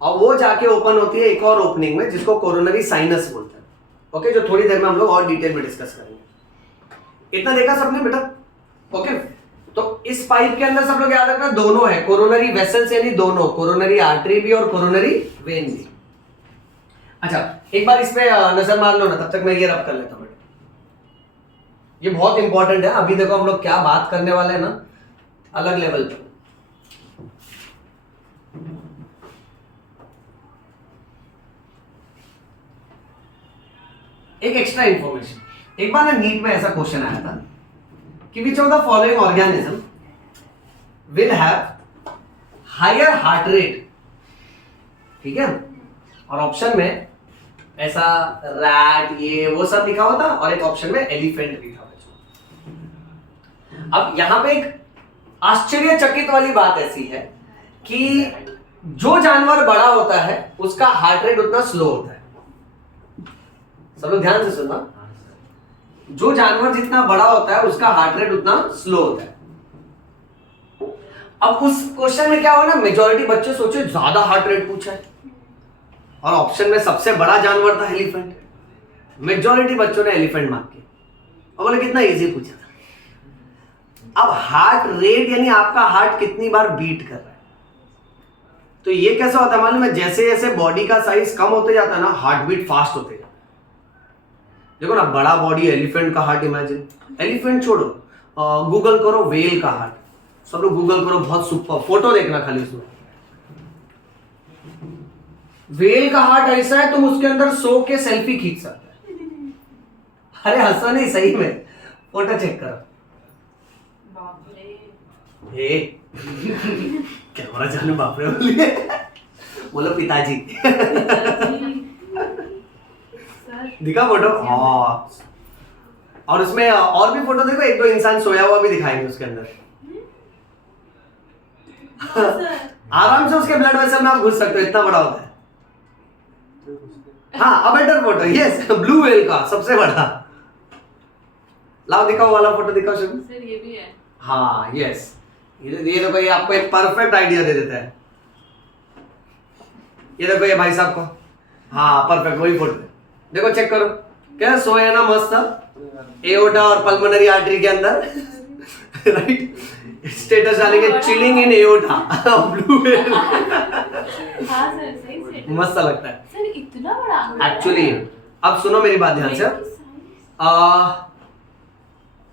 और वो जाके ओपन होती है एक और ओपनिंग में जिसको कोरोनरी साइनस बोलते हैं, ओके, जो थोड़ी देर में हम लोग और डिटेल में डिस्कस करेंगे। इतना देखा सबने बेटा? ओके, तो इस पाइप के अंदर सब लोग याद रखना दोनों है, कोरोनरी वेसल्स यानी दोनों, कोरोनरी आर्टरी भी और कोरोनरी वेन भी। अच्छा एक बार इस पे नजर मार लो ना, तब तक मैं ये रब कर लेता हूं बेटा। ये बहुत इंपॉर्टेंट है, अभी देखो हम लोग क्या बात करने वाले हैं ना, अलग लेवल पे। एक एक्स्ट्रा इंफॉर्मेशन, एक बार ना नीट में ऐसा क्वेश्चन आया था कि which of the following organism will have higher heart rate, ठीक है, और ऑप्शन में ऐसा रैट ये वो सब लिखा हुआ था और एक ऑप्शन में एलिफेंट लिखा हुआ था। अब यहां पे एक आश्चर्यचकित वाली बात ऐसी है कि जो जानवर बड़ा होता है उसका हार्ट रेट उतना स्लो होता है। सब लोग ध्यान से सुनना, जो जानवर जितना बड़ा होता है उसका हार्ट रेट उतना स्लो होता है। अब उस क्वेश्चन में क्या हो ना, मेजॉरिटी बच्चे सोचे ज्यादा हार्ट रेट पूछा है और ऑप्शन में सबसे बड़ा जानवर था एलिफेंट। मेजॉरिटी बच्चों ने एलिफेंट मार्क किया और बोले कितना इजी पूछा था। अब हार्ट रेट यानी आपका हार्ट कितनी बार बीट कर रहा है। तो ये कैसा होता है मालूम है, जैसे जैसे बॉडी का साइज कम होते जाता है ना, हार्ट बीट फास्ट होते जाता है। देखो ना, बड़ा बॉडी एलिफेंट का हार्ट इमेजिन, एलिफेंट छोड़ो, गूगल करो वेल का हार्ट, सब लोग गूगल करो, बहुत सुपर, फोटो देखना खाली उसमें। वेल का हार्ट ऐसा है तुम उसके अंदर सो के सेल्फी खींच सकते हैं। अरे हंसो नहीं, सही में फोटो चेक करो। बाप रे। ए कैमरा चालू, बाप रे बोलिए, बोलो पिताजी। दिखा फोटो? हाँ, और उसमें और भी फोटो देखो, एक दो इंसान सोया हुआ भी दिखाएंगे उसके अंदर। आराम से उसके ब्लड वेसल में आप घुस सकते हो, इतना बड़ा होता है। हाँ, अब better photo, yes, blue whale का सबसे बड़ा। लाओ दिखाओ वाला फोटो दिखाओ शुभ। सर ये भी है। हाँ यस, ये देखो, ये आपको एक परफेक्ट आइडिया दे देता है। ये देखो ये भाई साहब को, हाँ परफेक्ट वही फोटो देखो, चेक करो क्या सोया ना मस्त, एओर्टा और पल्मोनरी आर्टरी के अंदर, राइट। स्टेटस डालेंगे chilling in aorta, blue whale. हाँ सर सही से। मस्त लगता है सर इतना बड़ा एक्चुअली। अब सुनो मेरी बात ध्यान से,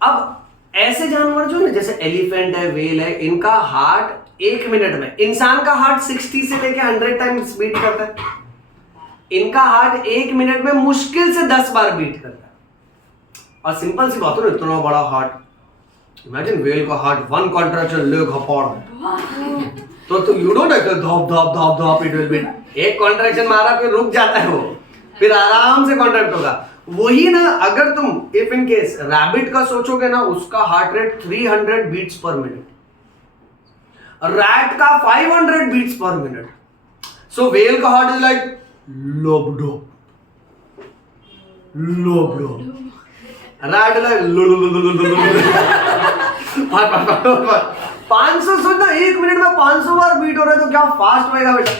अब ऐसे जानवर जो ना जैसे एलिफेंट है, वेल है, इनका हार्ट एक मिनट में, इंसान का हार्ट 60 से लेके 100 टाइम्स बीट करता है, इनका हार्ट एक मिनट में मुश्किल से 10 बार बीट करता है। और सिंपल सी बात है ना, इतना बड़ा हार्ट, इमेजिन वेल का हार्ट, वन कॉन्ट्रैक्शन लेग हपौड़, तो यू डोंट नो धॉप धॉप धॉप धॉप इट विल बीट। एक कॉन्ट्रैक्शन मारा फिर रुक जाता है वो, फिर आराम से कॉन्ट्रैक्ट होगा। वही ना, अगर तुम इफ इन केस रैबिट का सोचोगे ना, उसका heart rate 300 beats per minute, rat का 500 beats per minute. So whale का हार्ट इज लाइक लोबडो लोबडो, रैट लाइक 500, सोचना एक मिनट में 500 बार बीट हो रहा है तो क्या फास्ट होएगा बेटा।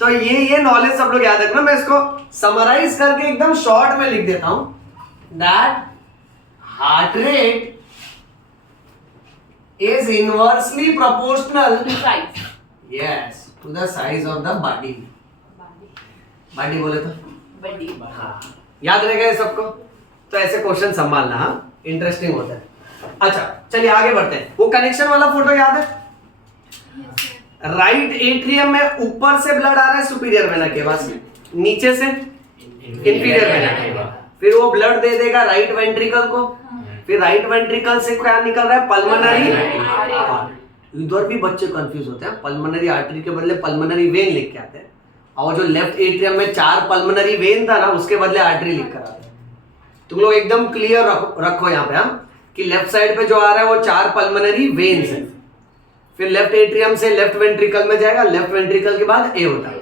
तो ये नॉलेज सब लोग याद रखना। मैं इसको समराइज करके एकदम शॉर्ट में लिख देता हूं, that heart rate is inversely proportional, yes, to the size of the body. Body बोले तो बड़ी हाँ, याद रहेगा ये सबको। तो ऐसे क्वेश्चन संभालना, हाँ, इंटरेस्टिंग होता है। अच्छा चलिए आगे बढ़ते हैं। वो कनेक्शन वाला फोटो याद है? राइट एट्रियम में ऊपर से ब्लड आ रहा है सुपीरियर वेना के पास, नीचे से इंफीरियर वेना के पास। फिर वो ब्लड दे देगा राइट वेंट्रिकल को, फिर राइट वेंट्रिकल से क्या निकल रहा है? पल्मोनरी। इधर भी बच्चे कंफ्यूज होते हैं, पल्मोनरी आर्टरी के बदले पल्मोनरी वेन लिख के आते हैं, और जो लेफ्ट एट्रियम में 4 पल्मोनरी वेन था ना, उसके बदले आर्टरी लिख कर आते हैं। तुम लोग एकदम क्लियर रखो यहाँ पे, हाँ, कि लेफ्ट साइड पे जो आ रहा है वो 4 पल्मोनरी वेन्स है। फिर लेफ्ट एट्रियम से लेफ्ट वेंट्रिकल में जाएगा, लेफ्ट वेंट्रिकल के बाद ए होता है।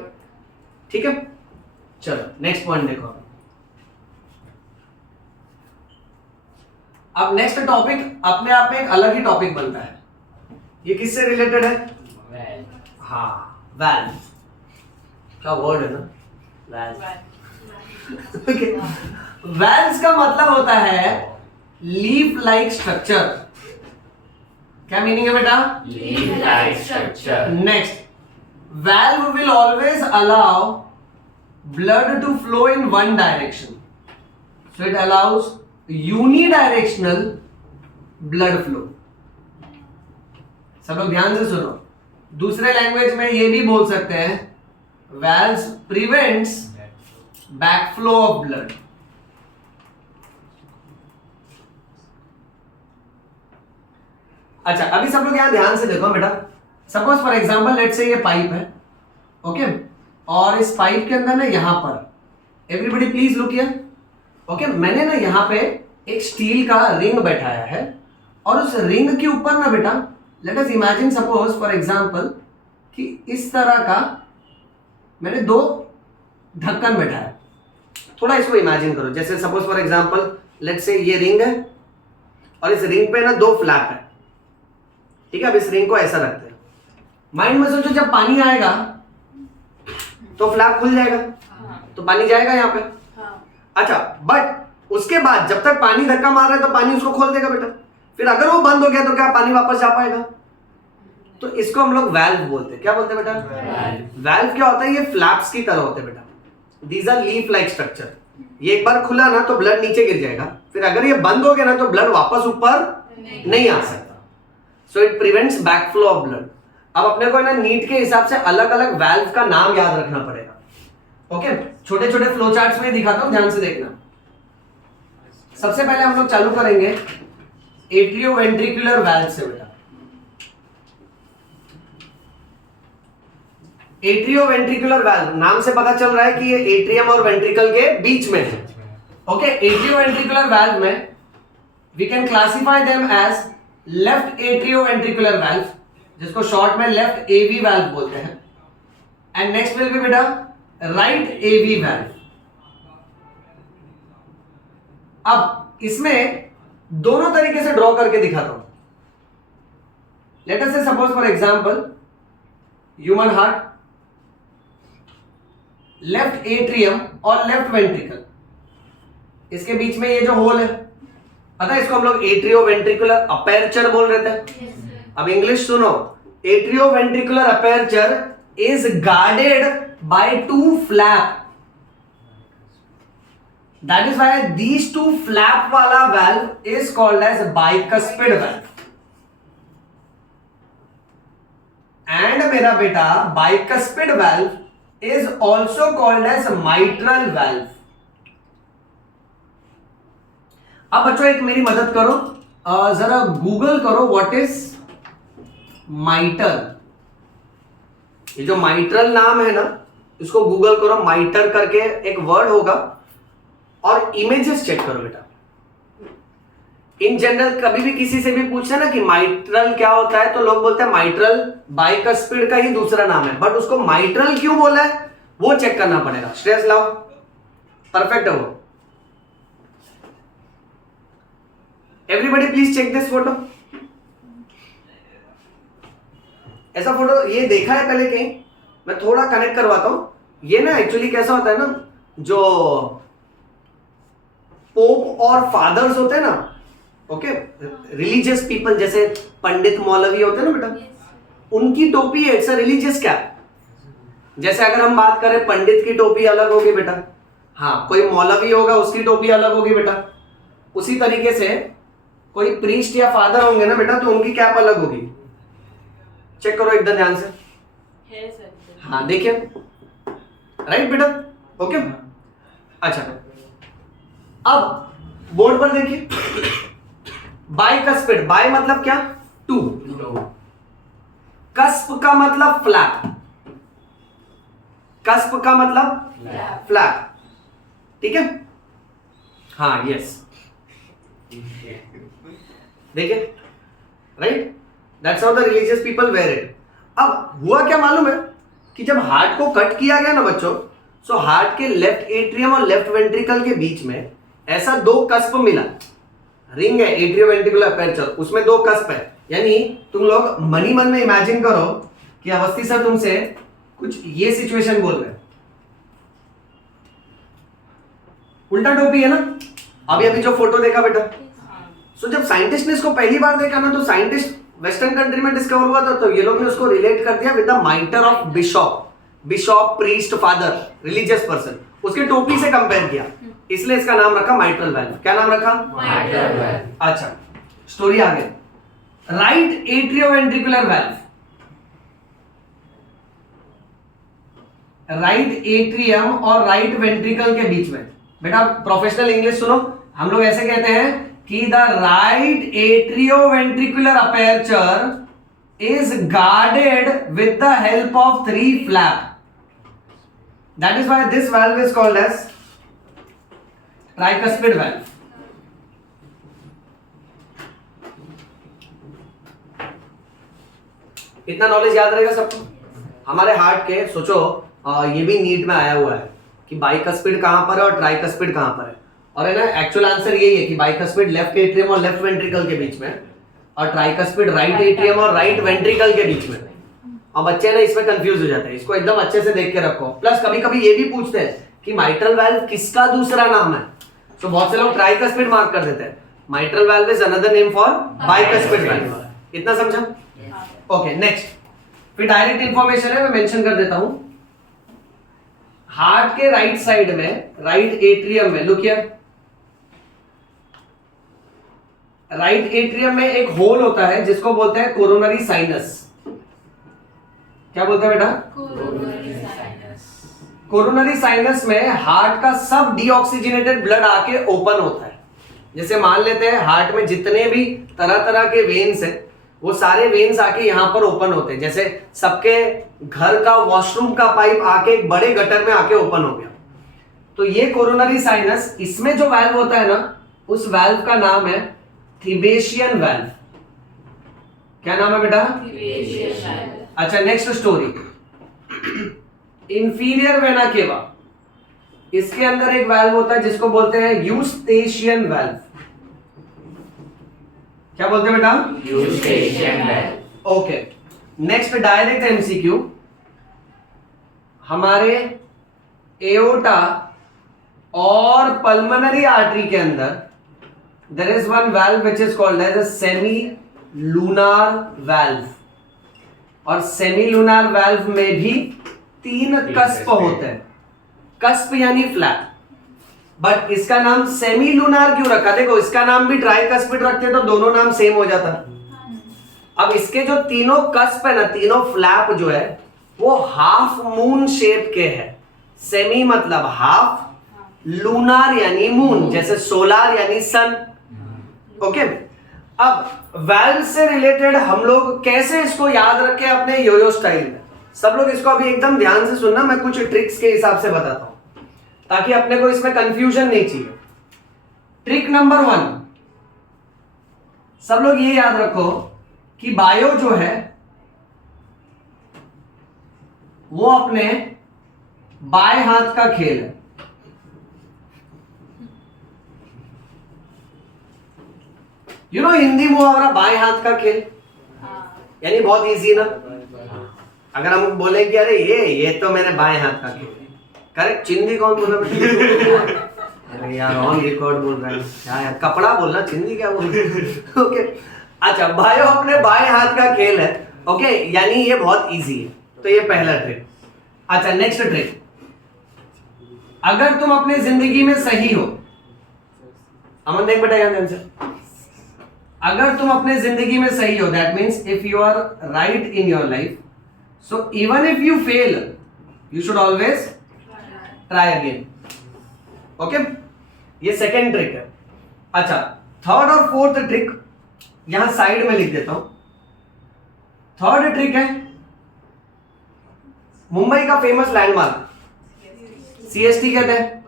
ठीक है, चलो नेक्स्ट पॉइंट देखो। अब नेक्स्ट टॉपिक अपने आप में एक अलग ही टॉपिक बनता है। ये किससे रिलेटेड है? हाँ, वैल्व। क्या वर्ड है ना, वैल्व। ओके, वैल्व्स का मतलब होता है लीफ लाइक स्ट्रक्चर। क्या मीनिंग है बेटा? Leaf like structure. Next, valve will always allow blood to flow in one direction, so it allows unidirectional blood flow। सब लोग ध्यान से सुनो, दूसरे लैंग्वेज में ये भी बोल सकते हैं valves prevents backflow of blood। अच्छा अभी सब लोग यहां ध्यान से देखो बेटा। सपोज फॉर एग्जांपल लेट से ये पाइप है, ओके, और इस पाइप के अंदर ना यहां पर, everybody please look here, okay, मैंने ना यहां पे एक स्टील का रिंग बैठाया है, और उस रिंग के ऊपर ना बेटा let us imagine suppose for example कि इस तरह का मैंने 2 ढक्कन बैठाया। थोड़ा इसको इमेजिन करो, जैसे सपोज फॉर एग्जांपल लेट से ये रिंग है, और इस रिंग पे ना 2 फ्लैप है। ठीक है, अब इस रिंग को ऐसा रखते हैं, माइंड में सोचो जब पानी आएगा तो फ्लैप खुल जाएगा, तो पानी जाएगा यहाँ पे। अच्छा, बट उसके बाद जब तक पानी धक्का मार रहा है तो पानी उसको खोल देगा बेटा। फिर अगर वो बंद हो गया तो क्या पानी वापस जा पाएगा? तो इसको हम लोग वैल्व बोलते हैं। क्या बोलते हैं बेटा? वैल्व क्या होता है? ये फ्लैप्स की तरह होते हैं बेटा। These are leaf like structure. ये एक बार खुला ना तो ब्लड नीचे गिर जाएगा, फिर अगर ये बंद हो गया ना तो ब्लड वापस ऊपर नहीं आ सकता। So it prevents backflow of blood. अब अपने को ना नीट के हिसाब से अलग अलग वैल्व का नाम याद रखना पड़ेगा। ओके, छोटे छोटे फ्लो चार्ट्स में दिखाता हूं, ध्यान से देखना। सबसे पहले हम लोग चालू करेंगे एट्रियोवेंट्रिकुलर वैल्व से बेटा। एट्रियोवेंट्रिकुलर वैल्व नाम से पता चल रहा है कि ये एट्रियम और वेंट्रिकल के बीच में है। ओके, एट्रियोवेंट्रिकुलर वैल्व में we can classify them as left atrioventricular valve, जिसको शॉर्ट में लेफ्ट एवी वैल्व बोलते हैं, एंड नेक्स्ट विल बी बेटा राइट एवी वैल्व। अब इसमें दोनों तरीके से ड्रॉ करके दिखाता हूं। लेट अस से suppose for example human heart, left atrium और लेफ्ट वेंट्रिकल, इसके बीच में ये जो होल है, पता है इसको हम लोग एट्रियोवेंट्रिकुलर अपर्चर बोल रहे थे। अब इंग्लिश सुनो, atrioventricular aperture is guarded by 2 flap. That is why these 2 flap वाला valve is called as bicuspid valve. And मेरा बेटा bicuspid valve is also called as mitral valve. अब बच्चों एक मेरी मदद करो, जरा गूगल करो व्हाट इज माइटर। ये जो माइट्रल नाम है ना, इसको गूगल करो, माइटर करके एक वर्ड होगा, और इमेजेस चेक करो बेटा। इन जनरल कभी भी किसी से भी पूछना ना कि माइट्रल क्या होता है, तो लोग बोलते हैं माइट्रल बाइकस्पिड का ही दूसरा नाम है, बट उसको माइट्रल क्यों बोला है वो चेक करना पड़ेगा। श्रेयस लाओ, परफेक्ट है वो। Everybody please check this photo. ऐसा फोटो ये देखा है पहले कहीं? मैं थोड़ा कनेक्ट करवाता हूं। ये ना एक्चुअली कैसा होता है ना, जो पोप और फादर्स होते हैं ना, ओके, रिलीजियस पीपल जैसे पंडित मौलवी होते हैं ना बेटा, उनकी टोपी है, इट्स अ रिलीजियस कैप। जैसे अगर हम बात करें पंडित की टोपी अलग होगी बेटा, हाँ कोई मौलवी होगा उसकी टोपी अलग होगी बेटा, उसी तरीके से कोई प्रीस्ट या फादर होंगे ना बेटा तो उनकी कैप अलग होगी। चेक करो एकदम ध्यान से। है सर। हाँ देखिए, राइट बेटा, ओके। अच्छा अब बोर्ड पर देखिए, बाइकस्पिड, बाय मतलब क्या, टू, कस्प का मतलब फ्लैप, कस्प का मतलब फ्लैप, ठीक है, हाँ यस, देखिए, right, that's how the religious people wear it. अब हुआ क्या मालूम है कि जब हार्ट को कट किया गया ना बच्चों, सो हार्ट के लेफ्ट एट्रियम और लेफ्ट वेंट्रिकल के बीच में ऐसा दो कस्प मिला, रिंग है एट्रियोवेंट्रिकुलर अपर्चर, उसमें दो कस्प है। यानी तुम लोग मनी मन में इमेजिन करो कि अवस्थी सर तुमसे कुछ ये सिचुएशन बोल रहे हैं, उल्टा टोपी है ना, अभी जो फोटो देखा बेटा, सो जब साइंटिस्ट ने इसको पहली बार देखा ना, तो साइंटिस्ट वेस्टर्न कंट्री में डिस्कवर हुआ था, तो ये लोग ने उसको रिलेट कर दिया with the माइटर of Bishop, Bishop, priest, father, religious person, उसके टोपी से कंपेयर किया, इसलिए इसका नाम रखा माइट्रल वाल्व। क्या नाम रखा? Mitral valve. अच्छा स्टोरी आगे, right atrioventricular valve, right atrium और राइट वेंट्रिकल के बीच में, बेटा प्रोफेशनल इंग्लिश सुनो, हम लोग ऐसे कहते हैं कि the right atrioventricular aperture is guarded with the help of 3 flap, that is why this valve is called as tricuspid valve. इतना नॉलेज याद रहेगा सबको। हमारे हार्ट के सोचो, ये भी नीट में आया हुआ है कि बाइकस्पिड कहां पर है और ट्राइकस्पिड कहां पर है, और है ना एक्चुअल आंसर यही है कि बाइकस्पिड लेफ्ट एट्रियम और लेफ्ट वेंट्रिकल के बीच में, और ट्राइकस्पिड राइट एट्रियम और राइट वेंट्रिकल के बीच में। और बच्चे ना इसमें कंफ्यूज हो जाते हैं, इसको एकदम अच्छे से देख के रखो। प्लस कभी कभी ये भी पूछते हैं कि माइट्रल वाल्व किसका दूसरा नाम है, तो बहुत से लोग ट्राइकस्पिड मार्क कर देते हैं, mitral valve is another name for bicuspid valve. इतना समझा? ओके नेक्स्ट, फिर डायरेक्ट इंफॉर्मेशन है, मैं मेंशन कर देता हूं। हार्ट के राइट साइड में, राइट एट्रियम में, लुक हियर, राइट एट्रियम में एक होल होता है जिसको बोलते हैं कोरोनरी साइनस। क्या बोलते हैं बेटा? कोरोनरी साइनस में हार्ट का सब डीऑक्सीजनेटेड ब्लड आके ओपन होता है। जैसे मान लेते हैं हार्ट में जितने भी तरह तरह के वेन्स हैं, वो सारे वेन्स आके यहां पर ओपन होते हैं। जैसे सबके घर का वॉशरूम का पाइप आके एक बड़े गटर में आके ओपन हो गया, तो ये कोरोनरी साइनस, इसमें जो वाल्व होता है ना, उस वाल्व का नाम है थिबेशियन वाल्व। क्या नाम है बेटा? अच्छा नेक्स्ट स्टोरी, इंफीरियर वेना केवा, इसके अंदर एक वाल्व होता है जिसको बोलते हैं यूस्टेशियन वाल्व। क्या बोलते हैं बेटा? Eustachian valve. Okay next direct MCQ, हमारे एओर्टा और पल्मोनरी आर्टरी के अंदर there is one valve which is called as a semi-lunar valve, और semi-lunar valve में भी 3 कस्प होते हैं, कस्प यानी फ्लैप, बट इसका नाम सेमी लूनार क्यों रखा? देखो इसका नाम भी ट्राइकस्पिड रखते तो दोनों नाम सेम हो जाता। अब इसके जो तीनों कस्प है ना, तीनों फ्लैप जो है वो हाफ मून शेप के है। सेमी मतलब हाफ, लूनार यानी मून, जैसे सोलार यानी सन। ओके अब वाल्व से रिलेटेड हम लोग कैसे इसको याद रखें अपने योयो स्टाइल में? सब लोग इसको अभी एकदम ध्यान से सुनना, मैं कुछ ट्रिक्स के हिसाब से बताता हूं ताकि अपने को इसमें कंफ्यूजन नहीं चाहिए। ट्रिक नंबर 1, सब लोग ये याद रखो कि बायो जो है वो अपने बाएं हाथ का खेल है। यू नो हिंदी मुहावरा बाएं हाथ का खेल, यानी बहुत इजी ना। अगर हम बोले कि अरे ये तो मेरे बाएं हाथ का खेल है, करेक्ट। चिंदी कौन बोला? अरे यार ऑन रिकॉर्ड बोल रहा है क्या यार, कपड़ा बोलना, चिंदी क्या बोल रहा है? ओके अच्छा, बायो अपने बाएं हाथ का खेल है ओके, यानी ये बहुत इजी है। तो ये पहला ट्रिक। अच्छा, नेक्स्ट ट्रिक, अगर तुम अपने जिंदगी में सही हो, अमन देख बेटा ध्यान से, अगर तुम अपने जिंदगी में सही हो, that means if you are right in your life, so even if you fail you should always try again. Okay, ये सेकेंड ट्रिक है। अच्छा, थर्ड और फोर्थ ट्रिक यहां साइड में लिख देता हूं। थर्ड ट्रिक है मुंबई का फेमस लैंडमार्क सीएसटी कहते हैं,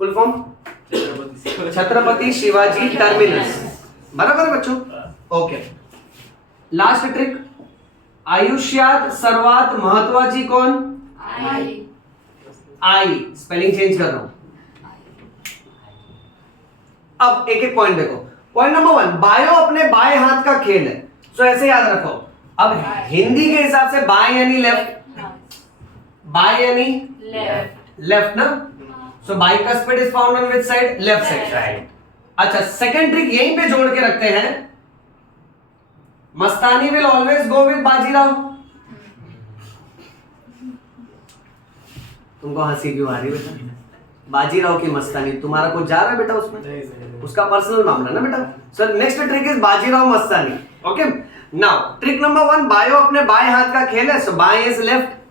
full form Chhatrapati Shivaji terminus, बराबर है बच्चों? ओके, लास्ट ट्रिक, आयुष्यात सर्वात महत्वाची कोण? आई, स्पेलिंग चेंज कर रहा हूं। अब एक एक पॉइंट देखो। पॉइंट नंबर 1, बायो अपने बाएं हाथ का खेल है, सो ऐसे याद रखो। अब हिंदी के हिसाब से बाएं यानी लेफ्ट, बाएं यानी लेफ्ट ना, so bicuspid is found on which side? Left side. अच्छा, सेकंड ट्रिक यहीं पे जोड़ के रखते हैं, Mastani will always go with Bajirao. तुमको हंसी क्यों आ रही है बेटा? बाजीराव की मस्तानी, तुम्हारा कुछ जा रहा है बेटा उसमें? उसका पर्सनल मामला ना बेटा। So next trick is Bajirao Mastani. Okay, now trick number 1, bio अपने बाएं हाथ का खेल है, सो बाएं is left.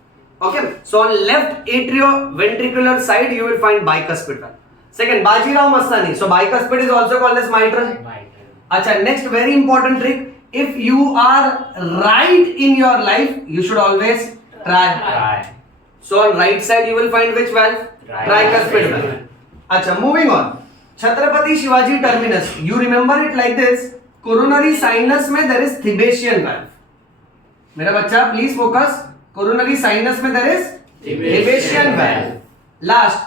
Okay, so on left atrioventricular side you will find bicuspid valve. Second, Bajirao Mastani, so bicuspid is also called as mitral. Acha, next very important trick, if you are right in your life you should always try. So on right side you will find which valve? Tricuspid valve. Acha, moving on, Chhatrapati Shivaji terminus, you remember it like this, coronary sinus में there is Thibesian valve. मेरा बच्चा please focus, coronary sinus में there is Thibesian valve. Last,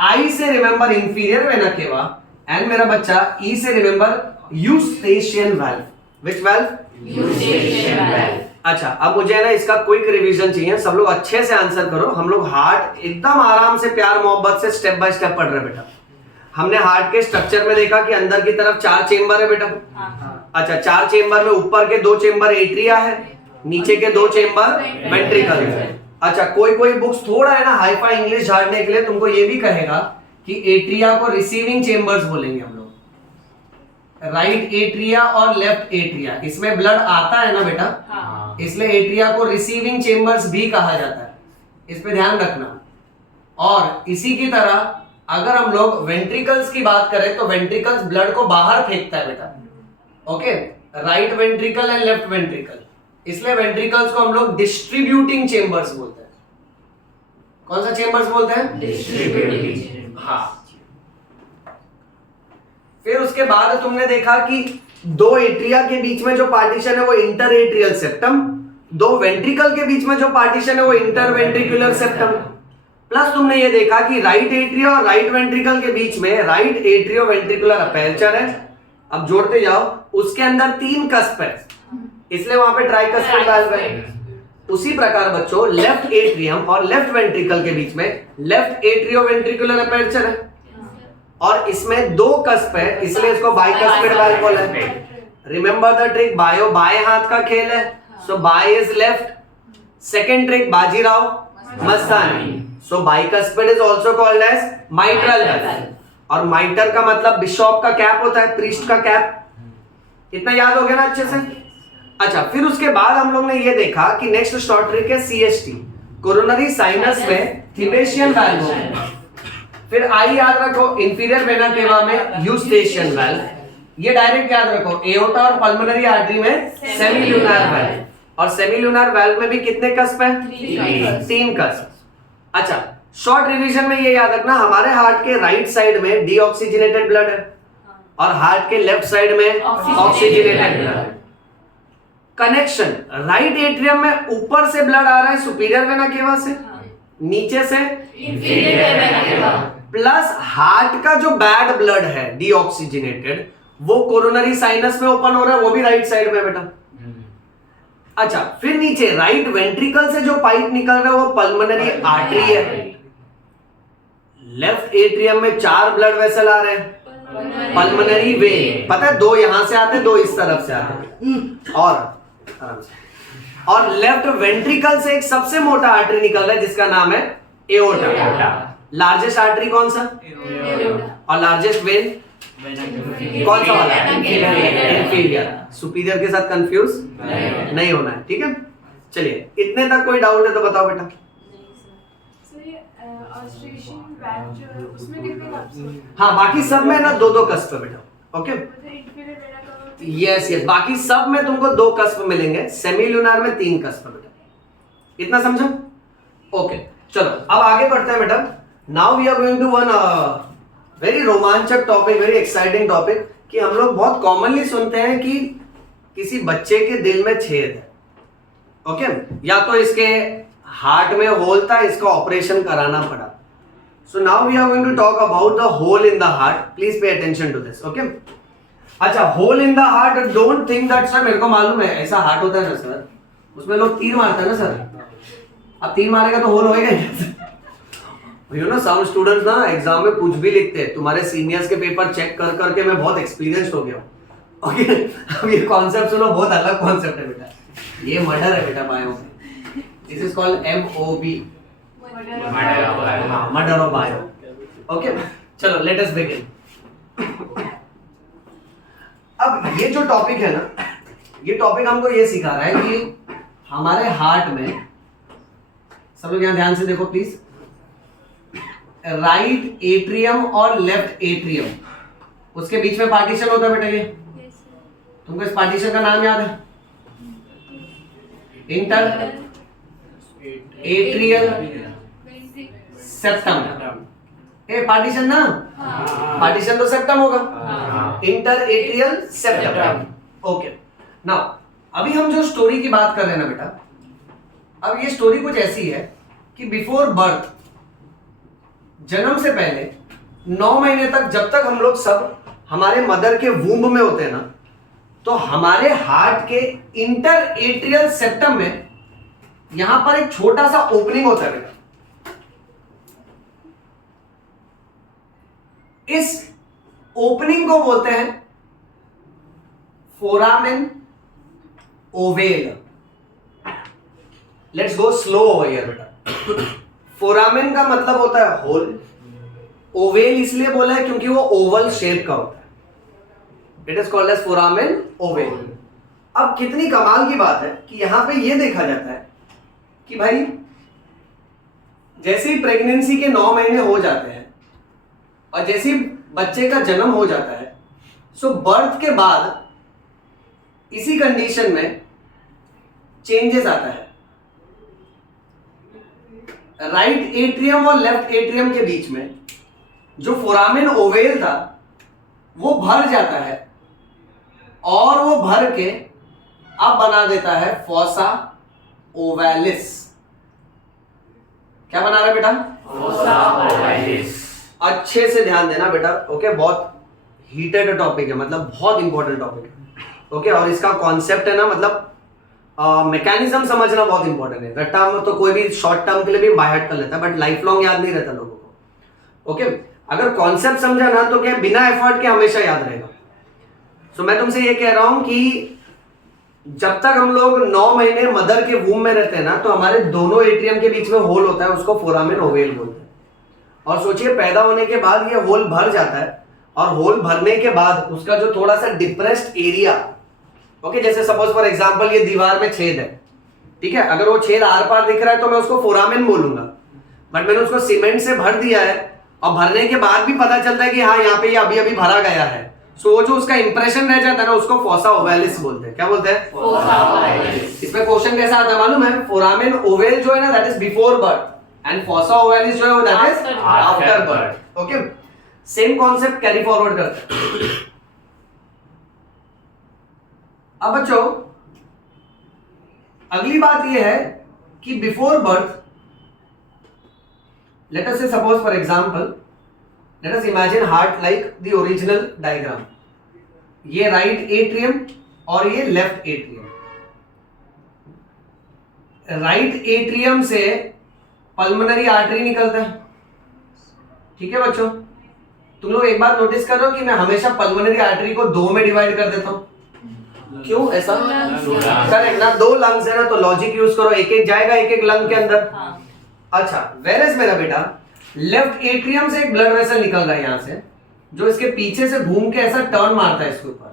I से remember inferior vena cava, and मेरा बच्चा E से remember Eustachian valve. Which valve? Eustachian valve. अच्छा, अब मुझे है ना इसका क्विक रिवीजन चाहिए, सब लोग अच्छे से आंसर करो। हम लोग हार्ट एकदम आराम से प्यार मोहब्बत से स्टेप बाय स्टेप पढ़ रहे बेटा। हमने हार्ट के स्ट्रक्चर में देखा कि अंदर की तरफ 4 चेंबर है बेटा। अच्छा, 4 चेंबर में ऊपर के 2 चेंबर एट्रिया है, नीचे के 2 चेंबर वेंट्रिकल है। अच्छा, कोई बुक्स थोड़ा है ना हाईफाई इंग्लिश झाड़ने के लिए तुमको ये भी कहेगा कि एट्रिया को रिसीविंग चेंबर्स बोलेंगे हम लोग, राइट एट्रिया और लेफ्ट एट्रिया, इसमें ब्लड आता है ना बेटा, इसलिए एट्रिया को रिसीविंग चेंबर्स भी कहा जाता है, इस पे ध्यान रखना। और इसी की तरह अगर हम लोग वेंट्रिकल्स की बात करें तो वेंट्रिकल्स ब्लड को बाहर फेंकता है बेटा। Okay, right ventricle and left ventricle, इसलिए वेंट्रिकल्स को हम लोग डिस्ट्रीब्यूटिंग चेंबर्स बोलते हैं। कौन सा चेंबर्स बोलते हैं? डिस्ट्रीब्यूटिंग। हाँ, फिर उसके बाद तुमने देखा कि 2 एट्रिया के बीच में जो पार्टीशन है वो इंटर एट्रियल सेप्टम, 2 वेंट्रिकल के बीच में जो पार्टीशन है वो इंटर वेंट्रिकुलर सेप्टम, प्लस तुमने ये देखा कि राइट एट्रिया और राइट वेंट्रिकल के बीच में राइट एट्रियो वेंट्रिकुलर अपेर्चर है। अब जोड़ते जाओ, उसके अंदर 3 कस्प है, इसलिए वहां पे ट्राइकस्पिड वाल्व है। उसी प्रकार बच्चों लेफ्ट एट्रियम और लेफ्ट वेंट्रिकल के बीच में लेफ्ट एट्रियो वेंट्रिकुलर अपेर्चर है, और इसमें 2 कस्प है, इसलिए इसको बाइकस्पिड वाल्व बोला है। रिमेंबर द ट्रिक, बायो बाएं हाथ का खेल है, so bi is left. Second trick, Bajirao Mastani, so bicuspid is also called as mitral valve, और माइटर का मतलब बिशॉप का कैप होता है, प्रीस्ट का कैप। इतना याद हो गया ना अच्छे से? अच्छा, फिर उसके बाद हम लोग ने ये देखा कि नेक्स्ट शॉर्ट ट्रिक है सीएसटी, कोरोनरी साइनस में थिबेशियन वाल्व होगा। फिर आई याद रखो, इंफीरियर वेना केवा में यूस्टेशियन वाल्व, ये डायरेक्ट याद रखो, एओर्टा और पल्मोनरी आर्टरी में सेमील्यूनर वाल्व, और सेमील्यूनर वाल्व में भी कितने कस्प है? 3 कस्प। अच्छा, शॉर्ट रिवीजन में ये याद रखना, हमारे हार्ट के राइट साइड में डीऑक्सीजनेटेड ब्लड है और हार्ट के लेफ्ट साइड में ऑक्सीजनेटेड ब्लड है। कनेक्शन, राइट एट्रियम में ऊपर से ब्लड आ रहा है सुपीरियर वेना केवा से, नीचे से इंफीरियर वेना केवा, प्लस हार्ट का जो बैड ब्लड है डीऑक्सीजनेटेड वो कोरोनरी साइनस में ओपन हो रहा है, वो भी राइट साइड में बेटा। अच्छा, फिर नीचे राइट वेंट्रिकल से जो पाइप निकल रहा है वो पल्मोनरी आर्टरी है। लेफ्ट एट्रियम में 4 ब्लड वेसल आ रहे हैं, पल्मोनरी वेन, पता है 2 यहां से आते हैं, 2 इस तरफ से आते हैं। और आराम से। और लेफ्ट वेंट्रिकल से एक सबसे मोटा आर्टरी निकल रहा है जिसका नाम है एओर्टा। लार्जेस्ट आर्टरी कौन सा? और लार्जेस्ट वेन कौन सा वाला? इंफीरियर। सुपीरियर के साथ कंफ्यूज नहीं होना है, ठीक है। चलिए, इतने तक कोई डाउट है तो बताओ बेटा। ऑस्ट्रेशियन बैच जो है उसमें कितने कप्स हैं? हाँ, बाकी सब में ना 2-2 कस्प है बेटा। ओके, मतलब इंफीरियर वेना का यस यस, बाकी सब में तुमको 2 कस्प मिलेंगे, सेमील्यूनार में 3 कस्प बेटा। इतना समझो? ओके, चलो अब आगे बढ़ते हैं बेटा। Now we are going to one very रोमांचक टॉपिक, वेरी एक्साइटिंग टॉपिक कि हम लोग बहुत कॉमनली सुनते हैं कि किसी बच्चे के दिल में छेद है। ओके, या तो इसके हार्ट में होल था, इसका ऑपरेशन कराना पड़ा। So now we are going to talk about the hole in the heart. Please pay attention to this. Okay, अच्छा, hole in the heart, don't think that sir मेरे को मालूम है ऐसा हार्ट होता है ना सर, उसमें लोग तीर मारते हैं ना सर। अब तीर मारेगा तो होल होएगा यू नो, सम स्टूडेंट्स ना एग्जाम में कुछ भी लिखते हैं। तुम्हारे सीनियर्स के पेपर चेक कर करके मैं बहुत एक्सपीरियंस्ड हो गया हूँ। ओके, अब ये कॉन्सेप्ट सुनो, बहुत अलग कॉन्सेप्ट है बेटा। ये मर्डर है बेटा बायो में। This is called MOB, murder of bio. Okay, चलो लेट अस बिगिन। अब ये जो टॉपिक है ना, ये टॉपिक हमको ये सिखा रहा है कि हमारे हार्ट में, सब लोग यहां ध्यान से देखो प्लीज, राइट एट्रियम और लेफ्ट एट्रियम, उसके बीच में पार्टीशन होता है बेटा। ये तुमको इस पार्टीशन का नाम याद है? Inter atrial septum. A partition ना, पार्टीशन तो सेप्टम होगा, inter atrial septum. Okay, now अभी हम जो स्टोरी की बात कर रहे हैं ना बेटा, अब ये स्टोरी कुछ ऐसी है कि बिफोर बर्थ, जन्म से पहले 9 महीने तक, जब तक हम लोग सब हमारे मदर के वूम्ब में होते हैं ना, तो हमारे हार्ट के इंटर एट्रियल सेप्टम में यहां पर एक छोटा सा ओपनिंग होता है बेटा। इस ओपनिंग को बोलते हैं foramen ovale. Let's go slow over here बेटा। फोरामेन का मतलब होता है होल, ओवेल इसलिए बोला है क्योंकि वो ओवल शेप का होता है। It is called as foramen ovale. अब कितनी कमाल की बात है कि यहां पे ये देखा जाता है कि भाई जैसे ही प्रेगनेंसी के 9 महीने हो जाते हैं और जैसे ही बच्चे का जन्म हो जाता है, सो बर्थ के बाद इसी कंडीशन में चेंजेस आता है। राइट एट्रियम और लेफ्ट एट्रियम के बीच में जो फोरामेन ओवेल था वो भर जाता है और वो भर के अब बना देता है फॉसा ओवैलिस। क्या बना रहा है बेटा? फॉसा ओवैलिस। अच्छे से ध्यान देना बेटा। ओके, बहुत हीटेड टॉपिक है, मतलब बहुत इंपॉर्टेंट टॉपिक है। ओके, और इसका कॉन्सेप्ट है ना, मतलब मैकेनिज्म समझना बहुत इंपॉर्टेंट है। रट्टा में तो कोई भी शॉर्ट टर्म के लिए भी बाय हार्ट कर लेता है, बट लाइफ लॉन्ग याद नहीं रहता लोगों को। ओके, अगर कॉन्सेप्ट समझा ना तो क्या बिना एफर्ट के हमेशा याद रहेगा। सो मैं तुमसे ये कह रहा हूं कि जब तक हम लोग 9 महीने मदर के वूम में रहते हैं ना, तो हमारे दोनों एट्रियम के बीच में होल होता है, उसको फोरामेन ओवेल बोलते हैं। और सोचिए, पैदा होने के बाद ये होल भर जाता है, और होल भरने के बाद उसका जो थोड़ा सा डिप्रेस्ड एरिया, ओके, जैसे सपोज फॉर एग्जांपल ये दीवार में छेद है, ठीक है, अगर वो छेद आर पार दिख रहा है तो मैं उसको फोरामेन बोलूंगा, बट मैंने उसको सीमेंट से भर दिया है और भरने के बाद भी पता चलता है कि हाँ यहाँ पे ये अभी अभी भरा गया है। सो वो जो उसका इंप्रेशन रह जाता है ना, उसको फॉसा ओवैलिस बोलते हैं। क्या बोलते हैं? फॉसा ओवैलिस। इसमें क्वेश्चन कैसा आता है मालूम है? फोरामेन ओवेल जो है ना, that is before birth, and fossa ovalis जो है that is after birth. Okay, same concept carry forward करते हैं। अब बच्चों, अगली बात यह है कि before birth, let us say suppose for example, let us imagine heart like the original diagram. ये राइट एट्रियम और ये लेफ्ट एट्रियम। राइट एट्रियम से पल्मोनरी आर्टरी निकलता है, ठीक है बच्चों? तुम लोग एक बार नोटिस करो कि मैं हमेशा पल्मोनरी आर्टरी को 2 में डिवाइड कर देता हूं। क्यों ऐसा? lungs. करेक्ट ना, 2 लंग्स है ना, तो लॉजिक यूज करो, एक एक जाएगा एक एक लंग के अंदर। अच्छा, वेरेस मेरा बेटा लेफ्ट एट्रियम से एक ब्लड वेसल निकल रहा है यहां से, जो इसके पीछे से घूम के ऐसा टर्न मारता है इसके ऊपर।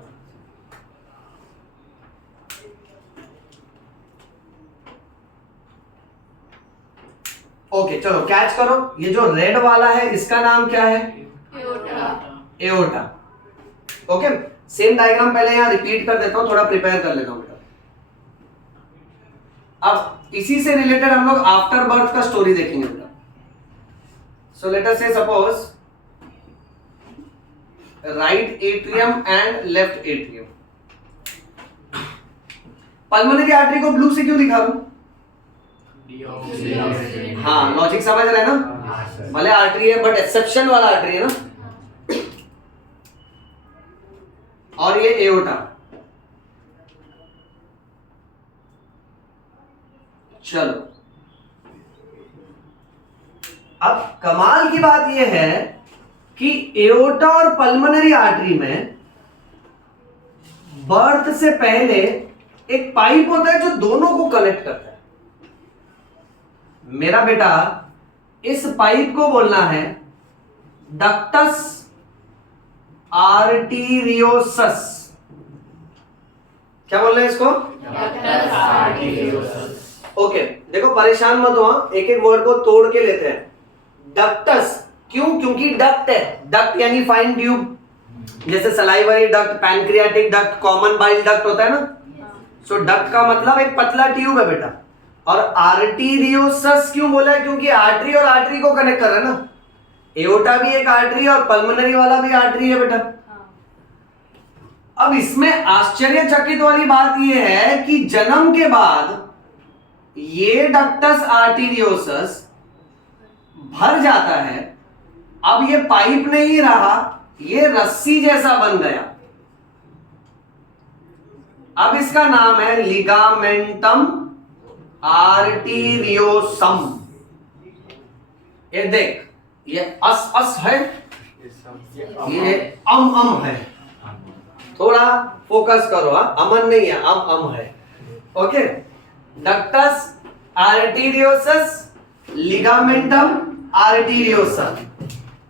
ओके चलो कैच करो, ये जो रेड वाला है इसका नाम क्या है? एओर्टा। ओके, सेम डायग्राम पहले यहां रिपीट कर देता हूं, थोड़ा प्रिपेयर कर लेता हूं बेटा। अब इसी से रिलेटेड हम लोग आफ्टर बर्थ का स्टोरी देखेंगे बेटा। सो लेट अस से suppose right atrium and left atrium. Pulmonary artery को ब्लू से क्यों दिखा रहा हूं? हाँ, लॉजिक समझ रहे हैं ना? भले आर्टरी है बट एक्सेप्शन वाला आर्टरी है ना। और ये एओर्टा। चलो, अब कमाल की बात यह है कि एओर्टा और पल्मोनरी आर्टरी में बर्थ से पहले एक पाइप होता है जो दोनों को कनेक्ट करता है। मेरा बेटा इस पाइप को बोलना है डक्टस आर्टीरियोसस। क्या बोल रहे हैं इसको? ओके, देखो परेशान मत हो, एक एक वर्ड को तोड़ के लेते हैं। डक्टस क्यों? क्योंकि डक्ट है, डक्ट यानी फाइन ट्यूब, जैसे salivary duct, pancreatic duct, common bile duct होता है ना। सो डक्ट का मतलब एक पतला ट्यूब है बेटा। और आर्टीरियोसस क्यों बोला है? क्योंकि आर्टरी और आर्टरी को कनेक्ट कर रहा है ना। एओर्टा भी एक आर्टरी है और पल्मोनरी वाला भी आर्टरी है बेटा। अब इसमें आश्चर्यचकित वाली बात यह है कि जन्म के बाद ये डक्टस आर्टीरियोसस भर जाता है। अब ये पाइप नहीं रहा, ये रस्सी जैसा बन गया। अब इसका नाम है लिगामेंटम आर्टीरियोसम। ये देख, ये अस है, ये अम है। थोड़ा फोकस करो, अमन नहीं है, अम है। Okay, ductus arteriosus, ligamentum arteriosum.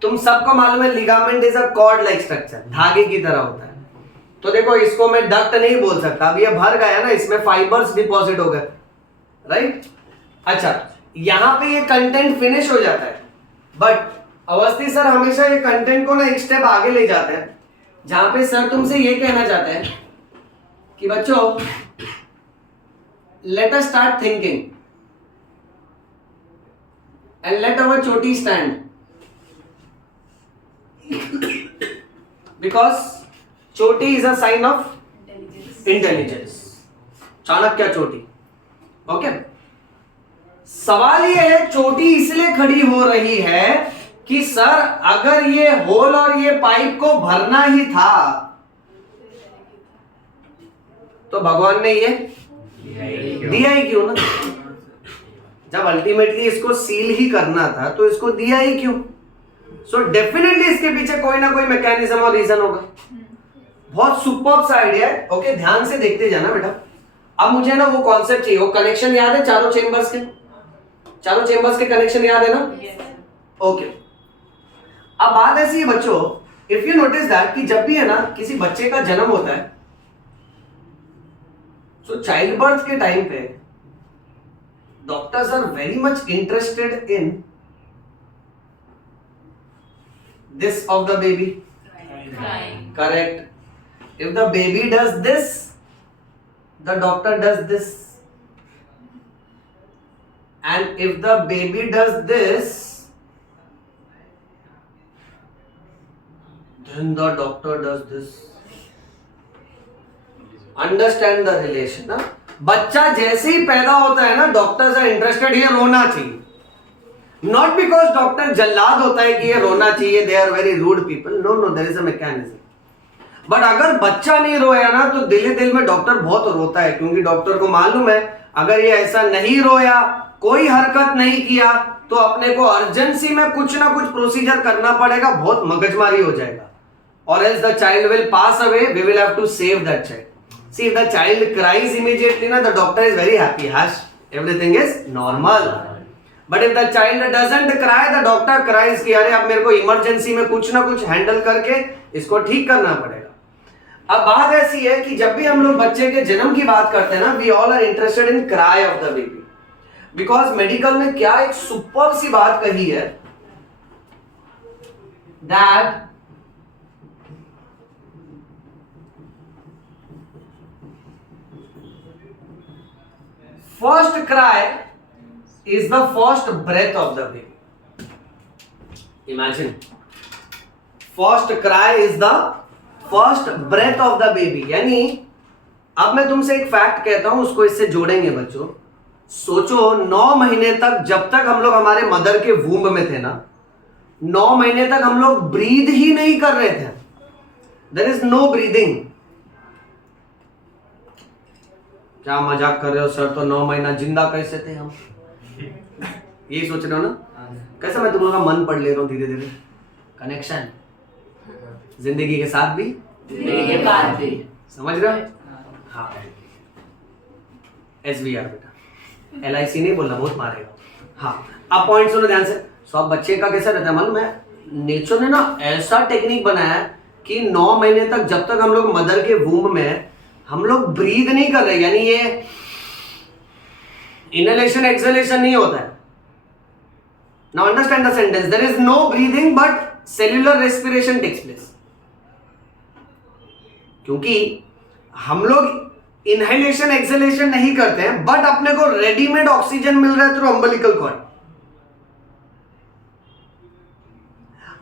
तुम सबको मालूम है ligament is a cord like structure, धागे की तरह होता है। तो देखो इसको मैं डक्ट नहीं बोल सकता, अब ये भर गया ना, इसमें फाइबर्स डिपॉजिट हो गए, राइट? अच्छा, यहां पे ये कंटेंट फिनिश हो जाता है, बट अवस्थी सर हमेशा ये कंटेंट को ना एक स्टेप आगे ले जाते हैं, जहां पे सर तुमसे ये कहना चाहते हैं कि बच्चों let us start thinking and let our चोटी स्टैंड, बिकॉज चोटी is a sign of intelligence. Chanakya चोटी। ओके, सवाल ये है चोटी इसलिए खड़ी हो रही है कि सर अगर ये होल और ये पाइप को भरना ही था तो भगवान ने ये दिया ही क्यों ना? जब अल्टीमेटली इसको सील ही करना था तो इसको दिया ही क्यों? सो डेफिनेटली इसके पीछे कोई ना कोई मैकेनिज्म और रीजन होगा। बहुत सुपर्ब सा आइडिया है। ओके, ध्यान से देखते जाना बेटा। अब मुझे ना वो कॉन्सेप्ट चाहिए, वो कनेक्शन याद है चारों चेंबर्स के? चारों चेंबर्स के कनेक्शन याद है ना? ओके, अब बात ऐसी है बच्चों, इफ यू नोटिस दैट कि जब भी है ना किसी बच्चे का जन्म होता है तो चाइल्ड बर्थ के टाइम पे doctors are very much interested in this of the baby. Crying. Correct. If the baby does this, the doctor does this. And if the baby does this, then the doctor does this. Understand the relation ना? बच्चा जैसे ही पैदा होता है ना, doctors are interested ये रोना चाहिए। Not because डॉक्टर जल्लाद होता है कि ये रोना चाहिए, they are very rude people. No, there is a mechanism. But अगर बच्चा नहीं रोया ना तो दिल में डॉक्टर बहुत रोता है, क्योंकि डॉक्टर को मालूम है अगर ये ऐसा नहीं रोया, कोई हरकत नहीं किया तो अपने को अर्जेंसी में कुछ ना कुछ प्रोसीजर करना पड़ेगा, बहुत मगजमारी हो जाएगा, और else the child will pass away, we will have to save that child. See, if the child cries immediately, na, the doctor is very happy. Hush, everything is normal. But if the child doesn't cry, the doctor cries कि अरे अब मेरे को emergency में कुछ ना कुछ handle करके इसको ठीक करना पड़ेगा। अब बात ऐसी है कि जब भी हम लोग बच्चे के जन्म की बात करते हैं ना, we all are interested in cry of the baby, because medical में क्या एक सुपर सी बात कही है, that first cry is the first breath of the baby. Imagine, first cry is the first breath of the baby. यानी अब मैं तुमसे एक फैक्ट कहता हूं, उसको इससे जोड़ेंगे बच्चों। सोचो 9 महीने तक, जब तक हम लोग हमारे मदर के वूम्ब में थे ना, 9 महीने तक हम लोग ब्रीद ही नहीं कर रहे थे। There is no breathing. क्या मजाक कर रहे हो सर, तो 9 महीना जिंदा कैसे थे हम? यही सोच रहे हो ना? कैसे मैं तुम लोगों का मन पढ़ ले रहा हूँ धीरे धीरे। कनेक्शन जिंदगी के साथ भी, जिंदगी के बाद भी। समझ रहे हो? हाँ, SVR बेटा, LIC नहीं बोलना, बहुत मारेगा। हाँ, अब पॉइंट सुनो ध्यान से। सब बच्चे का कैसा रहता है मालूम है? नेचर ने ना ऐसा टेक्निक बनाया कि 9 महीने तक जब तक हम लोग मदर के वूम्ब में हम लोग ब्रीद नहीं कर रहे, यानी ये इनहेलेशन एक्सहेलेशन नहीं होता है। Now understand the sentence, there is no breathing but cellular respiration takes place. क्योंकि हम लोग इनहेलेशन एक्सहेलेशन नहीं करते हैं, बट अपने को रेडीमेड ऑक्सीजन मिल रहा है थ्रू अम्बिलिकल कॉर्ड।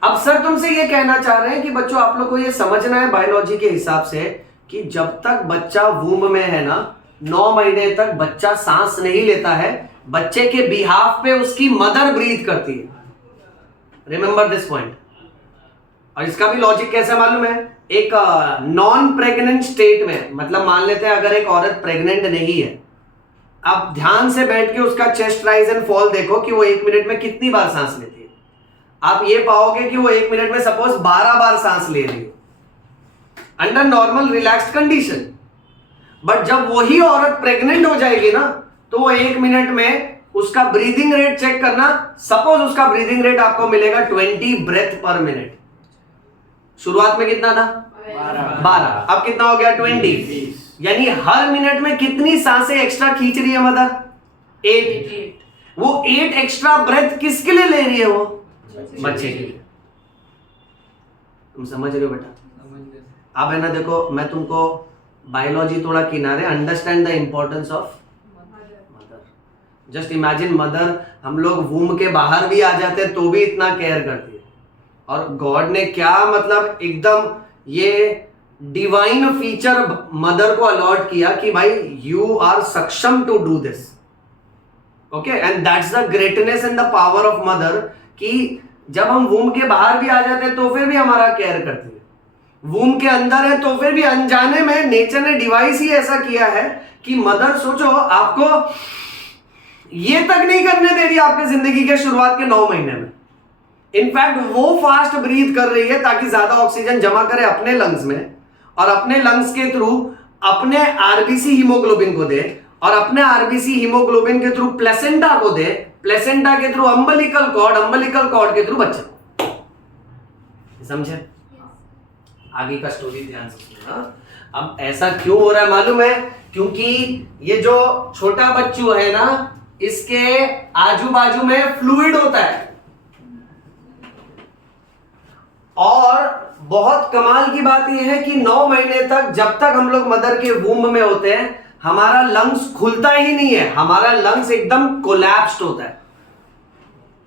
अब सर तुमसे ये कहना चाह रहे हैं कि बच्चों आप लोग को ये समझना है बायोलॉजी के हिसाब से कि जब तक बच्चा वूम्ब में है ना, 9 महीने तक बच्चा सांस नहीं लेता है, बच्चे के बिहाफ पे उसकी मदर ब्रीथ करती है। Remember this point. और इसका भी लॉजिक कैसे मालूम है? एक नॉन प्रेग्नेंट स्टेट में, मतलब मान लेते हैं अगर एक औरत प्रेग्नेंट नहीं है, आप ध्यान से बैठ के उसका चेस्ट राइज एंड फॉल देखो कि वो 1 मिनट में कितनी बार सांस लेती है। आप ये पाओगे कि वो 1 मिनट में सपोज 12 बार सांस ले रही है under normal relaxed condition. But जब वही औरत प्रेग्नेंट हो जाएगी ना, तो वो 1 मिनट में उसका ब्रीदिंग रेट चेक करना, सपोज उसका ब्रीदिंग रेट आपको मिलेगा 20 ब्रेथ पर मिनट। शुरुआत में कितना था? 12। अब कितना हो गया? 20। यानी हर मिनट में कितनी सांसें एक्स्ट्रा खींच रही है मदर? 8। वो 8 एक्स्ट्रा ब्रेथ किसके लिए ले रही है? वो बच्चे के लिए। तुम समझ रहे हो बेटा? अब है ना, देखो मैं तुमको बायोलॉजी थोड़ा किनारे, understand the importance of mother. Just imagine mother, हम लोग वूम्ब के बाहर भी आ जाते हैं तो भी इतना केयर करती है। और गॉड ने क्या मतलब एकदम ये डिवाइन फीचर मदर को अलॉट किया कि भाई यू आर सक्षम to do this. Okay, and that's the greatness and the power of mother कि जब हम वूम्ब के बाहर भी आ जाते हैं तो फिर भी हमारा केयर करती है। वूम्ब के अंदर है तो फिर भी अनजाने में नेचर ने डिवाइस ही ऐसा किया है कि मदर, सोचो, आपको ये तक नहीं करने दे रही आपकी जिंदगी के शुरुआत के 9 महीने में। इनफैक्ट वो फास्ट ब्रीथ कर रही है ताकि ज्यादा ऑक्सीजन जमा करे अपने लंग्स में, और अपने लंग्स के थ्रू अपने आरबीसी हीमोग्लोबिन को दे, और अपने आरबीसी हीमोग्लोबिन के थ्रू प्लेसेंटा को दे, प्लेसेंटा के through umbilical cord, umbilical cord के थ्रू बच्चे को। समझे? आगे का स्टोरी ध्यान से सुनना। अब ऐसा क्यों हो रहा है मालूम है? क्योंकि ये जो छोटा बच्चू है ना, इसके आजू बाजू में फ्लूइड होता है। और बहुत कमाल की बात यह है कि 9 महीने तक जब तक हम लोग मदर के वूम्ब में होते हैं, हमारा लंग्स खुलता ही नहीं है, हमारा लंग्स एकदम कोलैप्स्ड होता है।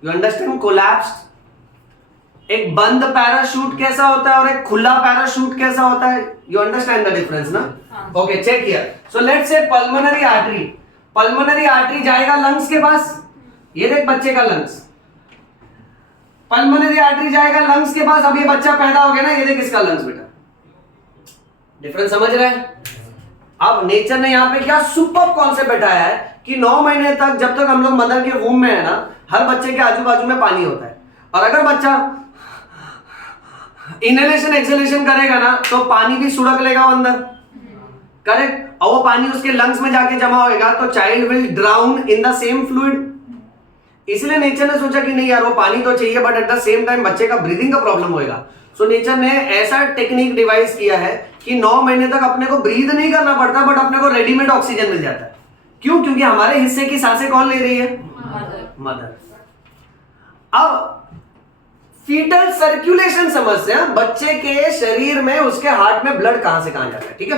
You understand? कोलैप्स्ड। एक बंद पैराशूट कैसा होता है और एक खुला पैराशूट कैसा होता है? यू अंडरस्टैंड द डिफरेंस ना? Okay, check here. So let's say pulmonary artery, pulmonary artery जाएगा लंग्स के पास। ये देख बच्चे का लंग्स, पल्मोनरी आर्टरी जाएगा लंग्स के पास। अब ये बच्चा पैदा हो गया ना, ये देख इसका लंग्स बेटा। डिफरेंस समझ रहे हैं? अब नेचर ने यहाँ पे क्या सुपर कॉन्सेप्ट बैठाया है कि 9 महीने तक जब तक हम लोग मदर के वूम्ब में है ना, हर बच्चे के आजू बाजू में पानी होता है। और अगर बच्चा इनहेलेशन एक्सहेलेशन करेगा ना, तो पानी भी सुड़क लेगा अंदर। करेक्ट। और वो पानी उसके लंग्स में जाके जमा होएगा तो child will drown in the same fluid. इसलिए नेचर ने सोचा कि नहीं यार वो पानी तो चाहिए but at the same time बच्चे का ब्रीदिंग का प्रॉब्लम होएगा। सो नेचर ने ऐसा टेक्निक डिवाइस किया है कि 9 महीने तक अपने को ब्रीद नहीं करना पड़ता बट अपने को रेडीमेड ऑक्सीजन मिल जाता है। क्यों? क्योंकि हमारे हिस्से की सांसें कौन ले रही है? मदर। अब फीटल सर्कुलेशन समझते हैं, बच्चे के शरीर में उसके हार्ट में ब्लड कहां से कहां जाता है। ठीक है,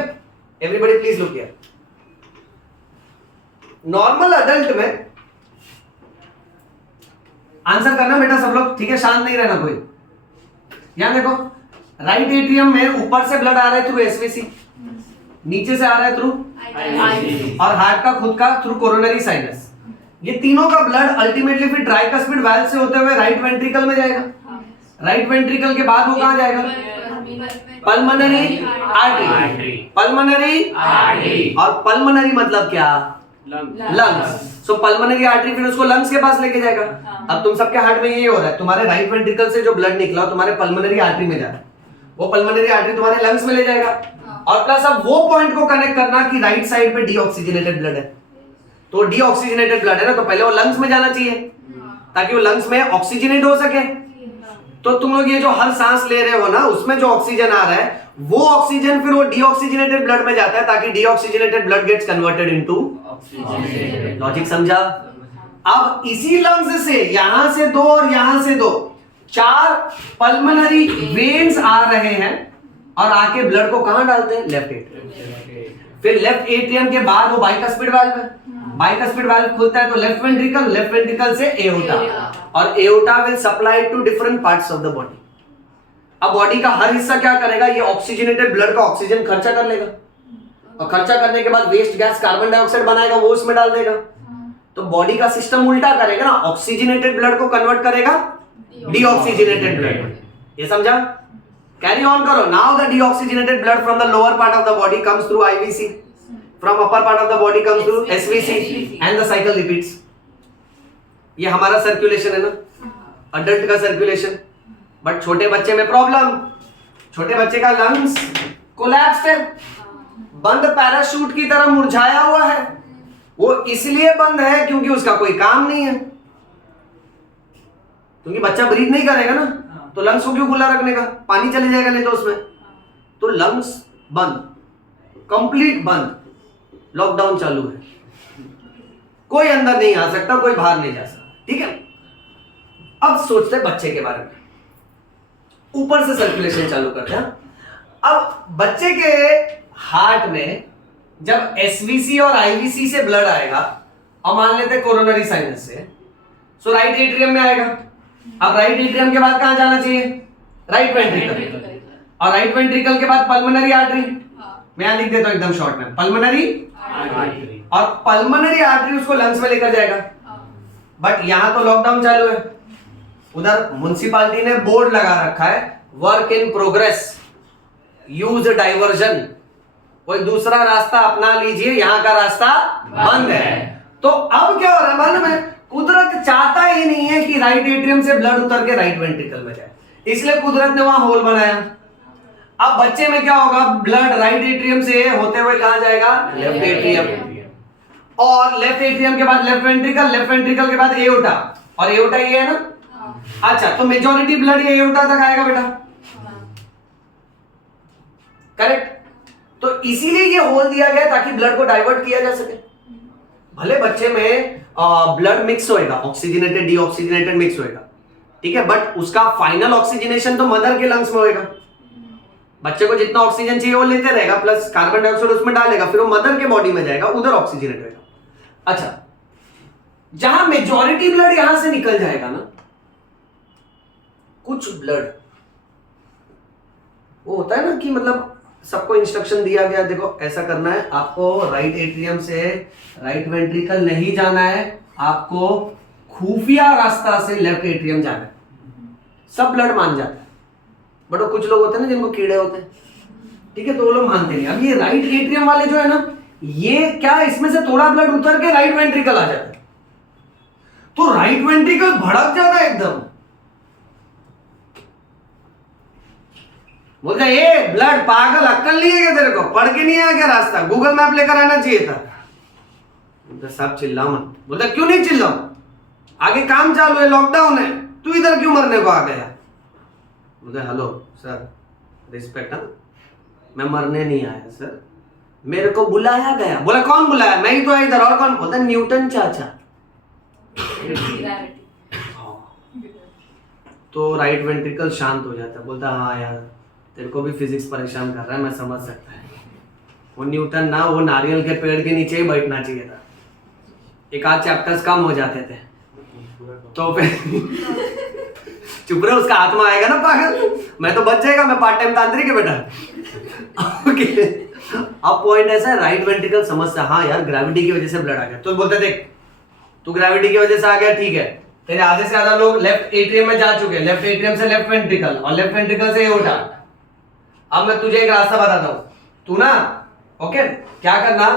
everybody please look here. Normal adult में, आंसर करना बेटा सब लोग, ठीक है, शांत नहीं रहना कोई। यहां देखो, राइट एट्रियम में ऊपर से ब्लड आ रहा है थ्रू एसवीसी, नीचे से आ रहा है थ्रू और हार्ट का खुद का थ्रू कोरोनरी साइनस। ये तीनों का ब्लड अल्टीमेटली फिर ट्राइकस्पिड वाल्व से होते हुए राइट वेंट्रिकल में जाएगा। राइट वेंट्रिकल के बाद वो कहां जाएगा? Pulmonary artery. पल्मोनरी आर्टरी, और पल्मोनरी मतलब क्या? लंग्स। सो पल्मोनरी आर्टरी फिर उसको लंग्स के पास लेके जाएगा। अब तुम सबके हार्ट में ये हो रहा है, तुम्हारे राइट वेंट्रिकल से जो ब्लड निकला तुम्हारे पल्मोनरी आर्टरी में जा रहा है, वो पल्मोनरी आर्टरी तुम्हारे लंग्स में ले जाएगा। और प्लस अब वो पॉइंट को कनेक्ट करना कि राइट साइड पे डीऑक्सीजनेटेड ब्लड है, तो डीऑक्सीजनेटेड ब्लड है ना, तो पहले वो लंग्स में जाना चाहिए ताकि वो लंग्स में ऑक्सीजनेट हो सके। तो तुम लोग ये जो हर सांस ले रहे हो ना, उसमें जो ऑक्सीजन आ रहा है वो ऑक्सीजन फिर वो डीऑक्सीजनेटेड ब्लड में जाता है ताकि deoxygenated blood gets converted into oxygen. Logic समझा? अब इसी लंग्स से यहां से दो और यहां से दो, 4 पल्मोनरी वेन्स आ रहे हैं और आके ब्लड को कहां डालते हैं? Left atrium. फिर लेफ्ट एट्रियम के बाद वो बाइकस्पिड वाल्व है, बाइकस्पिड वाल्व खुलता है तो लेफ्ट वेंट्रिकल से एओर्टा, और aorta will supply to different parts of the body. अब बॉडी का हर हिस्सा क्या करेगा? ये ऑक्सीजनेटेड ब्लड का ऑक्सीजन खर्चा कर लेगा, और खर्चा करने के बाद वेस्ट गैस कार्बन डाइऑक्साइड बनाएगा, वो उसमें डाल देगा। तो बॉडी का सिस्टम उल्टा करेगा ना, ऑक्सीजनेटेड ब्लड को कन्वर्ट करेगा डीऑक्सीजनेटेड ब्लड में। ये समझा? कैरी ऑन करो। Now the deoxygenated blood from the lower part of the body comes through IVC, from upper part of the body comes through SVC and the cycle repeats. ये हमारा circulation है ना, adult का circulation. But छोटे बच्चे में problem, छोटे बच्चे का लंग्स कोलैप्स्ड है, बंद पैराशूट की तरह मुरझाया हुआ है। वो इसलिए बंद है क्योंकि उसका कोई काम नहीं है, क्योंकि बच्चा ब्रीथ नहीं करेगा ना, तो लंग्स को क्यों खुला रखने का? पानी चले जाएगा नहीं तो उसमें। तो लंग्स बंद, कंप्लीट बंद, लॉकडाउन चालू है, कोई अंदर नहीं आ सकता, कोई बाहर नहीं जा सकता। ठीक है, अब सोचते हैं बच्चे के बारे में, ऊपर से सर्कुलेशन चालू करते हैं। अब बच्चे के हार्ट में जब एसवीसी और आईवीसी से ब्लड आएगा, और मान लेते हैं कोरोनरी साइनस से, सो राइट एट्रियम में आएगा। अब राइट एट्रियम के बाद कहां जाना चाहिए? राइट वेंट्रिकल, और राइट वेंट्रिकल के बाद पल्मोनरी आर्टरी। मैं यहां लिख देता हूं एकदम शॉर्ट में, पल्मोनरी आर्टरी, और पल्मोनरी आर्टरी उसको लंग्स में लेकर जाएगा। बट यहां तो लॉकडाउन चालू है, उधर म्युनिसिपैलिटी ने बोर्ड लगा रखा है, work in progress, use diversion, कोई दूसरा रास्ता अपना लीजिए, यहां का रास्ता बंद है। तो अब क्या हो रहा है मालूम है? कुदरत चाहता ही नहीं है कि राइट एट्रियम से ब्लड उतर के राइट वेंट्रिकल में जाए, इसलिए कुदरत ने वहां होल बनाया। अब बच्चे में क्या होगा? ब्लड राइट एट्रियम से होते हुए कहां जाएगा? लेफ्ट एट्रियम, और लेफ्ट एट्रियम के बाद लेफ्ट वेंट्रिकल के बाद एओर्टा, और एओर्टा ये है ना। अच्छा, तो मेजॉरिटी ब्लड ये एओर्टा तक आएगा बेटा, करेक्ट? तो इसीलिए ये होल दिया गया ताकि ब्लड को डाइवर्ट किया जा सके। भले बच्चे में ब्लड मिक्स होएगा, ऑक्सीजनेटेड डीऑक्सीजनेटेड मिक्स होएगा, ठीक है, बट उसका फाइनल ऑक्सीजनेशन तो मदर के लंग्स में होएगा। बच्चे को जितना ऑक्सीजन चाहिए वो लेते रहेगा, प्लस कार्बन डाइऑक्साइड उसमें डालेगा, फिर वो मदर के बॉडी में जाएगा, उधर ऑक्सीजनेट होएगा। अच्छा, जहां मेजॉरिटी ब्लड यहां से निकल जाएगा ना, कुछ ब्लड वो होता है ना कि मतलब सबको इंस्ट्रक्शन दिया गया, देखो ऐसा करना है, आपको राइट एट्रियम से राइट वेंट्रिकल नहीं जाना है, आपको खुफिया रास्ता से लेफ्ट एट्रियम जाना है। सब ब्लड मान जाता है, बट वो कुछ लोग होते हैं ना जिनको कीड़े होते हैं, ठीक है, तो वो लोग मानते नहीं। अब ये राइट एट्रियम वाले जो है ना, ये क्या, इसमें से थोड़ा ब्लड उतर के राइट वेंट्रिकल आ जाता है, तो राइट वेंट्रिकल भड़क जाता है एकदम। बोलता ए ब्लड पागल, अक्कल नहीं है क्या तेरे को? पढ़ के नहीं आया क्या रास्ता? गूगल मैप लेकर आना चाहिए था। बोलता साहब चिल्लाओ मत। बोलता क्यों नहीं चिल्लाओ, आगे काम चालू है, लॉकडाउन है, तू इधर क्यों मरने को आ गया? बोलता हेलो सर, रिस्पेक्ट, हाँ, मैं मरने नहीं आया सर, मेरे को बुलाया गया। बोला कौन बुलाया? मैं ही तो है इधर, और कौन? बोलता न्यूटन चाचा। तो राइट वेंट्रिकल शांत हो जाता है। बोलता हाँ यार, तेरे को भी फिजिक्स परेशान कर रहा है, मैं समझ सकता है। वो न्यूटन ना, वो नारियल के पेड़ के नीचे ही बैठना चाहिए था, एक आध चैप्टर्स कम हो जाते थे। तो फिर चुप रहे, उसका आत्मा आएगा ना पागल, मैं तो बच जाएगा, मैं पार्ट टाइम तांत्रिक है बेटा। ओके, अब पॉइंट ऐसा है, राइट वेंट्रिकल समस्या, हाँ यार ग्रेविटी की वजह से ब्लड आ गया। तो बोलते देख तू ग्रेविटी की वजह से आ गया, ठीक है, तेरे आधे से ज्यादा लोग लेफ्ट एट्रियम में जा चुके हैं, लेफ्ट एट्रियम से लेफ्ट वेंट्रिकल और लेफ्ट वेंट्रिकल से एओर्टा। अब मैं तुझे एक रास्ता बताता हूं, तू ना ओके क्या करना,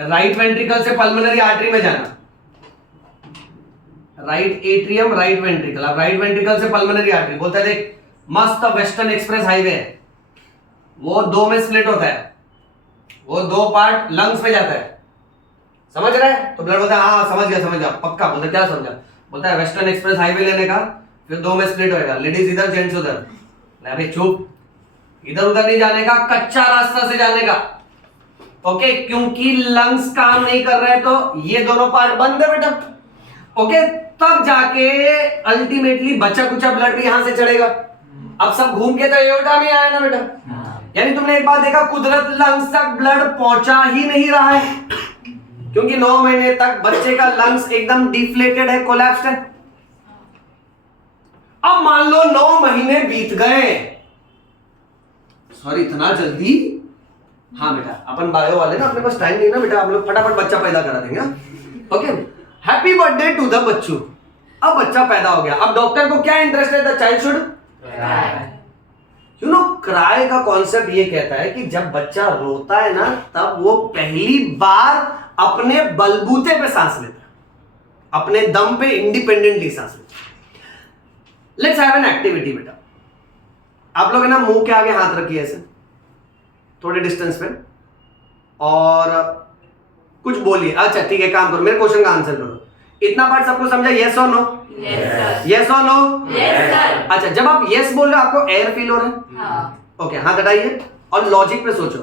राइट वेंट्रिकल से पल्मोनरी आर्टरी में जाना, राइट एट्रियम राइट वेंट्रिकल, अब राइट वेंट्रिकल से पल्मोनरी आर्टरी। बोलता है देख मस्त वेस्टर्न एक्सप्रेस हाईवे है, वो दो में स्प्लिट होता है, वो दो पार्ट लंग्स में जाता है, समझ रहा है? तो ब्लड बोलता है हाँ समझ गया पक्का। बोलता क्या समझा? बोलता है वेस्टर्न एक्सप्रेस हाईवे लेने का, फिर दो में स्प्लिट होएगा, लेडीज इधर जेंट्स उधर। अबे चुप, इधर उधर नहीं जाने का, कच्चा रास्ता से जाने का, ओके, क्योंकि लंग्स काम नहीं कर रहे तो ये दोनों पार्ट बंद है बेटा, ओके, तब जाके अल्टीमेटली बचा कुचा ब्लड भी यहां से चढ़ेगा। अब सब घूम के तो एओर्टा में आया ना बेटा, यानी तुमने एक बात देखा, कुदरत लंग्स तक ब्लड पहुंचा ही नहीं रहा है, क्योंकि 9 महीने तक बच्चे का लंग्स एकदम डिफ्लेटेड है, कोलैप्स्ड है। अब मान लो 9 महीने बीत गए, सॉरी इतना जल्दी, हाँ बेटा अपन बायो वाले ना, अपने पास टाइम नहीं ना बेटा, हम लोग फटाफट बच्चा पैदा करा देंगे, okay, happy birthday to the बच्चू। अब बच्चा पैदा हो गया, अब डॉक्टर को क्या इंटरेस्ट है, the child should you know cry का कॉन्सेप्ट ये कहता है कि जब बच्चा रोता है ना, तब वो पहली बार अपने बलबूते पे सांस लेता है, अपने दम पे इंडिपेंडेंटली सांस लेता है। लेट्स हैव एन एक्टिविटी बेटा, आप लोग है ना मुंह के आगे हाथ रखिए ऐसे थोड़े डिस्टेंस पे, और कुछ बोलिए। अच्छा ठीक है, काम करो, मेरे क्वेश्चन का आंसर करो। इतना पार्ट सबको समझा? यस और नो? यस और नो? अच्छा, जब आप यस बोल रहे हो आपको एयर फील हो रहा है? ओके, हाथ हटाइए और लॉजिक पे सोचो।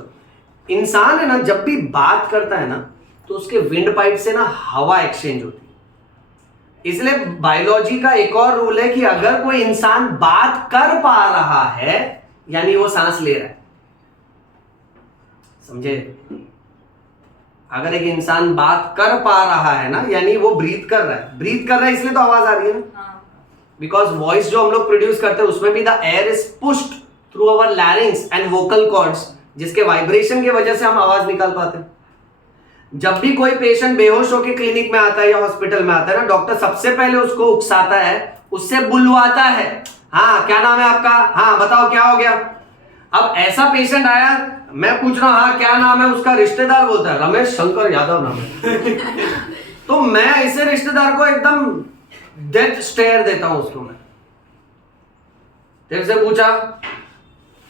इंसान है ना जब भी बात करता है ना, तो उसके विंड पाइप से ना हवा एक्सचेंज होती है। इसलिए बायोलॉजी का एक और रूल है कि अगर कोई इंसान बात कर पा रहा है यानी वो सांस ले रहा है, समझे? अगर एक इंसान बात कर पा रहा है ना, यानी वो ब्रीथ कर रहा है। ब्रीथ कर रहा है इसलिए तो आवाज आ रही है ना, बिकॉज वॉइस जो हम लोग प्रोड्यूस करते हैं उसमें भी the air is pushed through our लैरिंग्स and vocal cords, जिसके वाइब्रेशन की वजह से हम आवाज निकाल पाते हैं। जब भी कोई पेशेंट बेहोश होकर क्लिनिक में आता है या हॉस्पिटल में आता है ना, डॉक्टर सबसे पहले उसको उकसाता है, उससे बुलवाता है, हाँ क्या नाम है आपका, हाँ बताओ क्या हो गया। अब ऐसा पेशेंट आया, मैं पूछ रहा हूं हाँ क्या नाम है, उसका रिश्तेदार बोलता है रमेश शंकर यादव नाम है तो मैं ऐसे रिश्तेदार को एकदम डेथ स्टेयर देता हूं उसको। मैं तेरे से पूछा,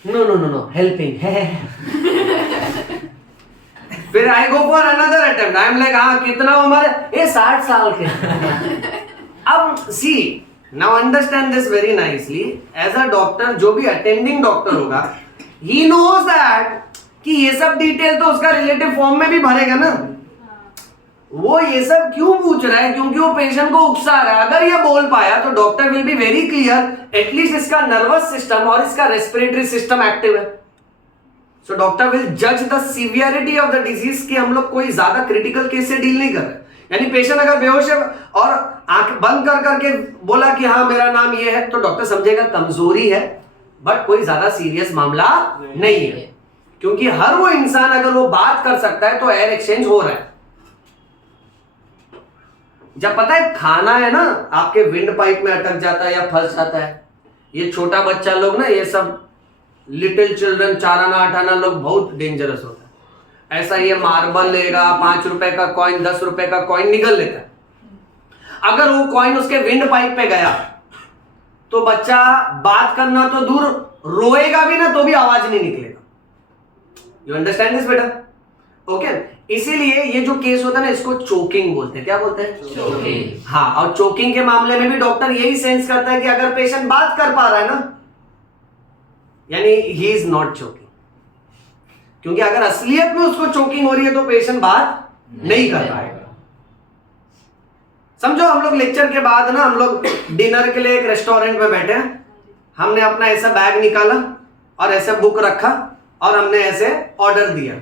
no no no no helping फिर I go for another attempt, I am like हाँ कितना उम्र है, ये 60 साल के अब see now understand this very nicely, as a doctor जो भी अटेंडिंग डॉक्टर होगा, ही नोज दैट कि ये सब डिटेल तो उसका रिलेटिव फॉर्म में भी भरेगा ना। वो ये सब क्यों पूछ रहा है? क्योंकि वो पेशेंट को उकसा रहा है। अगर ये बोल पाया तो doctor will be very clear, at least इसका नर्वस सिस्टम और इसका रेस्पिरेटरी सिस्टम एक्टिव है। सो डॉक्टर विल जज the severity of the disease कि हम लोग कोई ज्यादा क्रिटिकल केस से डील नहीं कर रहे। यानी पेशेंट अगर बेहोश है और आंख बंद कर करके बोला कि हाँ मेरा नाम ये है, तो डॉक्टर समझेगा कमजोरी है, बट कोई ज्यादा सीरियस मामला नहीं है, क्योंकि हर वो इंसान अगर वो बात कर सकता है तो एयर एक्सचेंज हो रहा है। जब पता है खाना है ना आपके विंड पाइप में अटक जाता है या फंस जाता है, ये छोटा बच्चा लोग ना, ये सब लिटिल चिल्ड्रन 4 आना 8 आना लोग बहुत डेंजरस होता है। ऐसा ये मार्बल लेगा, 5 रुपए का कॉइन 10 रुपए का कॉइन निकल लेता है। अगर वो कॉइन उसके विंड पाइप पे गया तो बच्चा बात करना तो दूर, रोएगा भी ना तो भी आवाज नहीं निकलेगा। यू अंडरस्टैंड दिस बेटा? ओके, इसीलिए ये जो केस होता है ना, इसको चोकिंग बोलते हैं। क्या बोलते हैं? चोकिंग। हाँ, और चोकिंग के मामले में भी डॉक्टर यही सेंस करता है कि अगर पेशेंट बात कर पा रहा है ना, यानी ही इज नॉट चोकिंग। क्योंकि अगर असलियत में उसको चोकिंग हो रही है तो पेशेंट बात नहीं कर पाएगा। समझो हम लोग लेक्चर के बाद ना, हम लोग डिनर के लिए एक रेस्टोरेंट में बैठे हैं, हमने अपना ऐसा बैग निकाला और ऐसे बुक रखा और हमने ऐसे ऑर्डर दिया।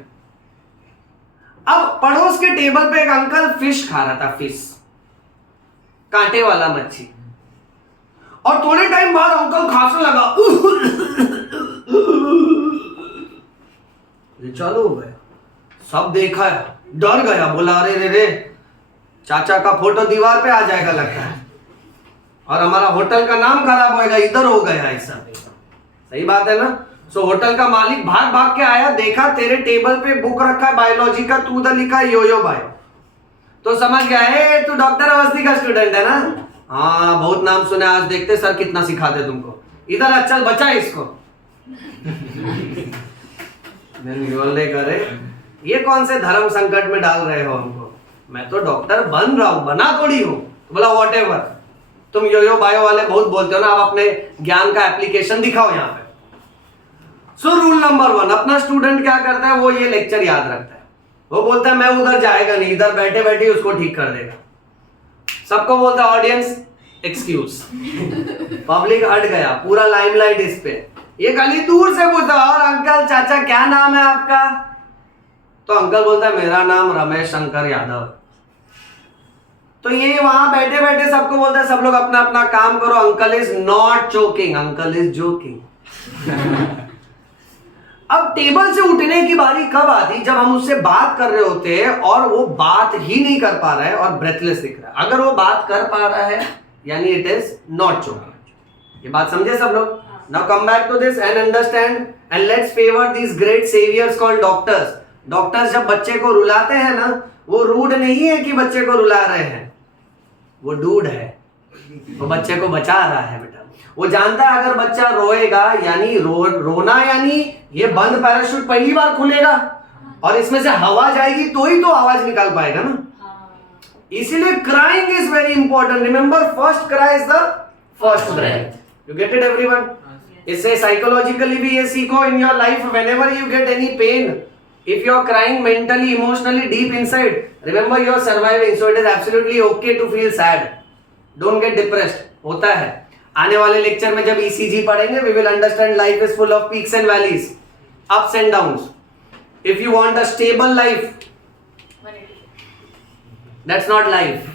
अब पड़ोस के टेबल पे एक अंकल फिश खा रहा था, फिश, कांटे वाला मच्छी, और थोड़े टाइम बाद अंकल खांसने लगा। ये चालू हो गया, सब देखा है, डर गया, बोला अरे रे रे, चाचा का फोटो दीवार पे आ जाएगा लगता है, और हमारा होटल का नाम खराब होएगा, इधर हो गया ऐसा। सही बात है ना? सो होटल का मालिक भाग भाग के आया, देखा तेरे टेबल पे बुक रखा है बायोलॉजी का, तू उधर लिखा है योयो बायो, तो समझ गया है तू डॉक्टर अवस्थी का स्टूडेंट है ना? हाँ, बहुत नाम सुने, आज देखते सर कितना सिखाते तुमको, इधर चल बचा इसको। करे ये कौन से धर्म संकट में डाल रहे हो हमको? मैं तो डॉक्टर बन रहा हूं, बना थोड़ी हूं। बोला वॉट एवर, तुम योयो बायो वाले बहुत बोलते हो ना, आप अपने ज्ञान का एप्लीकेशन दिखाओ यहाँ पे। सो रूल नंबर 1, अपना स्टूडेंट क्या करता है, वो ये लेक्चर याद रखता है। वो बोलता है मैं उधर जाएगा नहीं, इधर बैठे बैठे उसको ठीक कर देगा। सबको बोलता है ऑडियंस एक्सक्यूज, पब्लिक हट गया, पूरा लाइमलाइट इस पे। ये खाली दूर से पूछता, और अंकल चाचा क्या नाम है आपका? तो अंकल बोलता है मेरा नाम रमेश शंकर यादव। तो ये वहां बैठे बैठे सबको बोलता है सब लोग अपना अपना काम करो, uncle is not joking, uncle is joking. अब टेबल से उठने की बारी कब आती? जब हम उससे बात कर रहे होते हैं और वो बात ही नहीं कर पा रहा है और ब्रेथलेस दिख रहा है। अगर वो बात कर पा रहा है यानी इट इज नॉट जोकिंग। ये बात समझे सब लोग? Now come back to this and understand and let's favour these great saviours called doctors. Doctors जब बच्चे को रुलाते हैं ना, वो रूड नहीं है कि बच्चे को रुला रहे हैं, वो डूड है, वो बच्चे को बचा रहा है बेटा। वो जानता है अगर बच्चा रोएगा यानी रोना यानी ये बंद पैराशूट पहली बार खुलेगा और इसमें से हवा जाएगी तो ही तो आवाज निकाल पाएगा ना। इसीलिए crying is very important. Remember, first cry is the first breath. You get it everyone? इससे साइकोलॉजिकली भी ये सीखो in your life, whenever you get any pain, if you are crying mentally, emotionally, deep inside, remember you are surviving, so it is absolutely okay to feel sad. Don't get depressed. होता है। आने वाले lecture में जब ECG पढ़ेंगे, we will understand life is full of peaks and valleys, ups and downs. If you want a stable life, that's not life,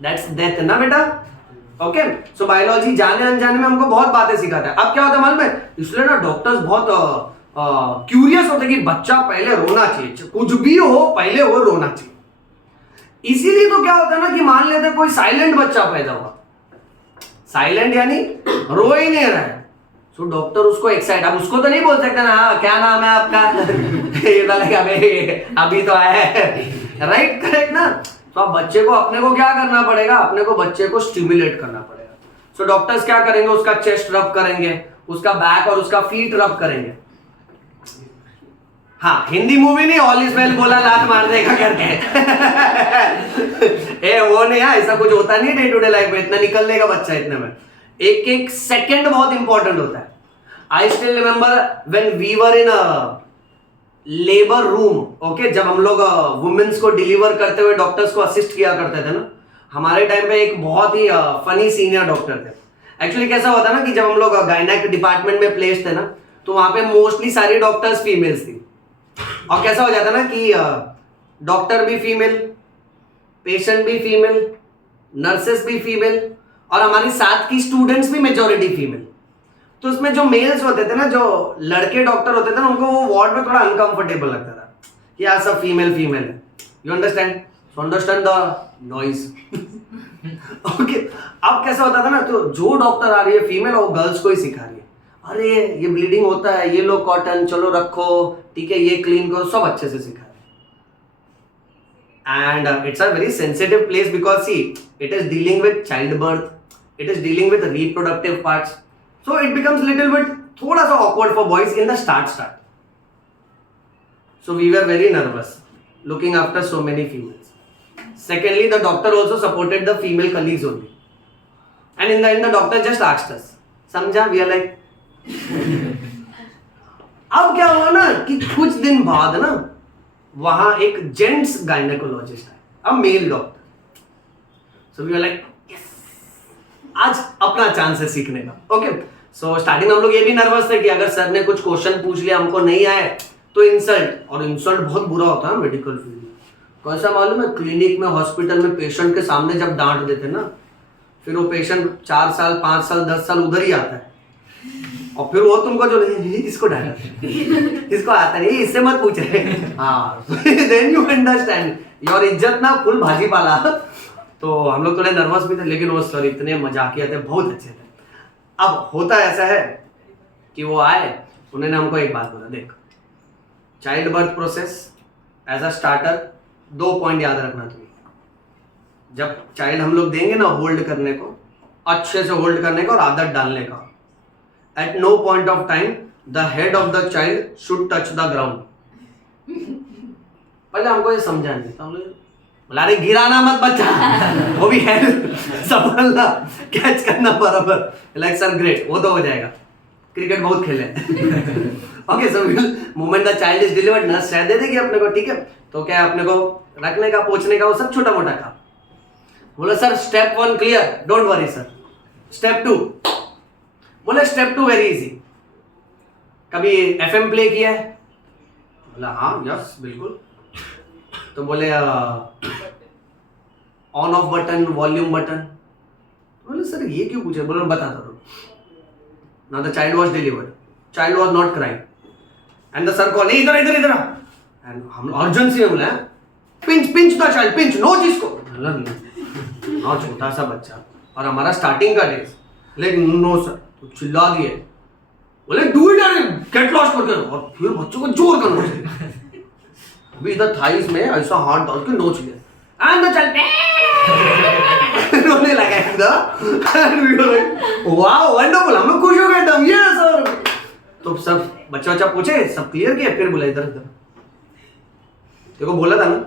that's death, ना बेटा? Okay, सो biology जाने अनजाने में हमको बहुत बातें सिखाता है। अब क्या होता है मालूम है? इसलिए ना डॉक्टर्स बहुत क्यूरियस होते कि बच्चा पहले रोना चाहिए, कुछ भी हो पहले वो रोना चाहिए। इसीलिए तो क्या होता है ना कि मान लेते कोई साइलेंट बच्चा पैदा हुआ, साइलेंट यानी रो ही नहीं रहा है, सो डॉक्टर उसको एक्साइट, अब उसको तो नहीं बोल सकते ना हाँ क्या नाम है आपका, ये लगा अभी तो आया है, राइट? करेक्ट ना? तो अब बच्चे को अपने को क्या करना पड़ेगा? अपने को बच्चे को स्टिमुलेट करना पड़ेगा। सो डॉक्टर्स क्या करेंगे? उसका चेस्ट रब करेंगे, उसका बैक और उसका फीट रब करेंगे। हाँ, हिंदी मूवी नहीं, ऑल इज वेल बोला लात मार देगा करके। वो नहीं है, ऐसा कुछ होता नहीं डे टू डे लाइफ में, इतना निकल लेगा बच्चा इतने में। एक एक सेकंड बहुत इंपॉर्टेंट होता है। I still remember when we were in labour room, okay, जब हम लोग वुमेन्स को डिलीवर करते हुए डॉक्टर्स को असिस्ट किया करते थे ना, हमारे टाइम पे एक बहुत ही फनी सीनियर डॉक्टर थे। एक्चुअली कैसा होता ना कि जब हम लोग गायनेक डिपार्टमेंट में प्लेस थे ना, तो वहां पे मोस्टली सारी डॉक्टर्स फीमेल्स थी, और कैसा हो जाता ना कि डॉक्टर भी फीमेल, पेशेंट भी फीमेल, नर्सेस भी फीमेल, और हमारी साथ की स्टूडेंट्स भी मेजॉरिटी फीमेल। तो उसमें जो मेल्स होते थे ना, जो लड़के डॉक्टर होते थे ना, उनको वो वार्ड में थोड़ा अनकंफर्टेबल लगता था कि यार सब फीमेल फीमेल है। You understand? So understand the noise. Okay, अब कैसा होता था ना, तो जो डॉक्टर आ रही है फीमेल, वो गर्ल्स को ही सिखा रही है, अरे ये ब्लीडिंग होता है, ये लो कॉटन, चलो रखो, ठीक है, ये क्लीन करो, सब अच्छे से सिखा रहे हैं। And it's a very sensitive place because see it is dealing with child birth, it is dealing with reproductive parts, so it becomes little bit थोड़ा सा awkward for boys in the start. So we were very nervous looking after so many females. Secondly, the doctor also supported the female colleagues only, and in the end the doctor just asked us, समझा? We are like अब क्या हुआ ना कि कुछ दिन बाद ना वहां एक जेंट्स गायनेकोलॉजिस्ट है, अब male doctor. So we are like आज अपना चांस है सीखने का. ओके, सो स्टार्टिंग में हम लोग ये भी नर्वस थे कि अगर सर ने कुछ क्वेश्चन पूछ लिया हमको नहीं आए तो इंसल्ट, और इंसल्ट बहुत बुरा होता है मेडिकल फील्ड में. कैसा मालूम है, क्लिनिक में हॉस्पिटल में पेशेंट के सामने जब डांट देते ना, फिर वो पेशेंट 4 साल 5 साल 10 साल उधर ही आता है, और फिर वो तुमको जो इसको डांटा इसको आता नहीं, इससे मत पूछ रहे. हाँ, देन यू अंडरस्टैंड योर इज्जत ना फुल भाजी पाला. तो हम लोग थोड़े नर्वस भी थे, लेकिन वो सर इतने मजाकिया थे, बहुत अच्छे थे. अब होता ऐसा है कि वो आए, उन्होंने हमको एक बात बोला, देख child birth process as a starter 2 point याद रखना तुम्हें. जब चाइल्ड हम लोग देंगे ना होल्ड करने को, अच्छे से होल्ड करने का और आदत डालने का, at no point of time the head of the child should touch the ground. पहले हमको ये समझा नहीं था, बोला अरे गिराना मत बच्चा, वो भी है संभालना, कैच करना बराबर. लाइक सर ग्रेट, वो तो हो जाएगा, क्रिकेट बहुत खेले. Okay, so moment the child is delivered, nurse शायद दे देगी अपने को, ठीक है. तो क्या अपने को रखने का पोछने का वो सब छोटा मोटा काम. बोला sir step 1 clear, don't worry sir. Step 2, बोले स्टेप 2 वेरी इजी. कभी FM प्ले किया है? बोला हाँ यस बिल्कुल. तो बोले on off button, volume button. बोले सर ये क्यों पूछे? बोले बताता दो. Now the child was delivered, child was not crying, and the sir call इधर इधर इधर, एंड हम अर्जेंसी में बोला पिंच द चाइल्ड, पिंच नोच इसको. ना छोटा सा बच्चा और हमारा स्टार्टिंग का डेज, लेकिन नो सर, तो चिल्ला दिए. बोले डू इट अरे गेट लॉस्ट करके, और फिर बच्चों को जोर कर नोच. अभी इधर थाइस में ऐसा हाथ डाल के नोच लिया, एंड द चाइल्ड रोने लगा एकदम. And we were like wow wonderful, हम लोग खुश हो गए एकदम. Yes sir. तो सब बच्चा पूछे, सब क्लियर किया. फिर बोला इधर इधर, देखो बोला था ना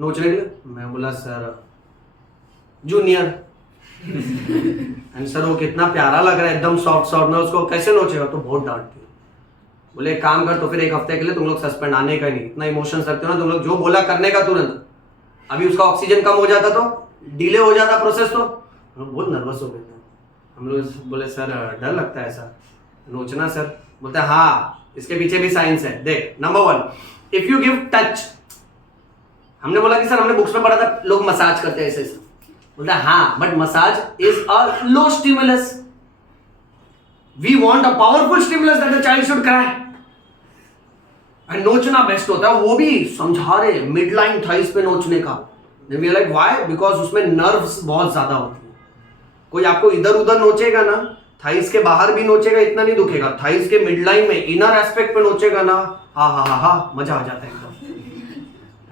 नोचने के लिए. मैं बोला सर जूनियर, एंड सर वो कितना प्यारा लग रहा है, एकदम सॉफ्ट सॉफ्ट, मैं उसको कैसे नोचेगा? तो बहुत डांटती. बोले काम कर, तो फिर 1 हफ्ते के लिए तुम लोग सस्पेंड, आने का नहीं. इतना इमोशंस रखते हो ना तुम लोग, जो बोला करने का तुरंत. अभी उसका ऑक्सीजन कम हो जाता तो डिले हो जाता प्रोसेस. तो हम लोग बहुत नर्वस हो गए थे. हम लोग बोले सर डर लगता है ऐसा नोचना सर. बोलते हाँ इसके पीछे भी साइंस है. देख number 1, if you give touch. हमने बोला कि सर हमने बुक्स में पढ़ा था लोग मसाज करते हैं ऐसे ऐसे. बोलता हाँ but massage is a low stimulus, we want a powerful stimulus that the child should cry. And नोचना बेस्ट होता है. वो भी समझा रहे मिड लाइन थाइस पे नोचने का. We are like why? Because उसमें नर्व्स बहुत ज्यादा होती है. कोई आपको इधर उधर नोचेगा ना, थाइस के बाहर भी नोचेगा इतना नहीं दुखेगा, थाइस के मिड लाइन में इनर एस्पेक्ट पे नोचेगा ना, हा हा हा हा मजा आ जाता है एकदम.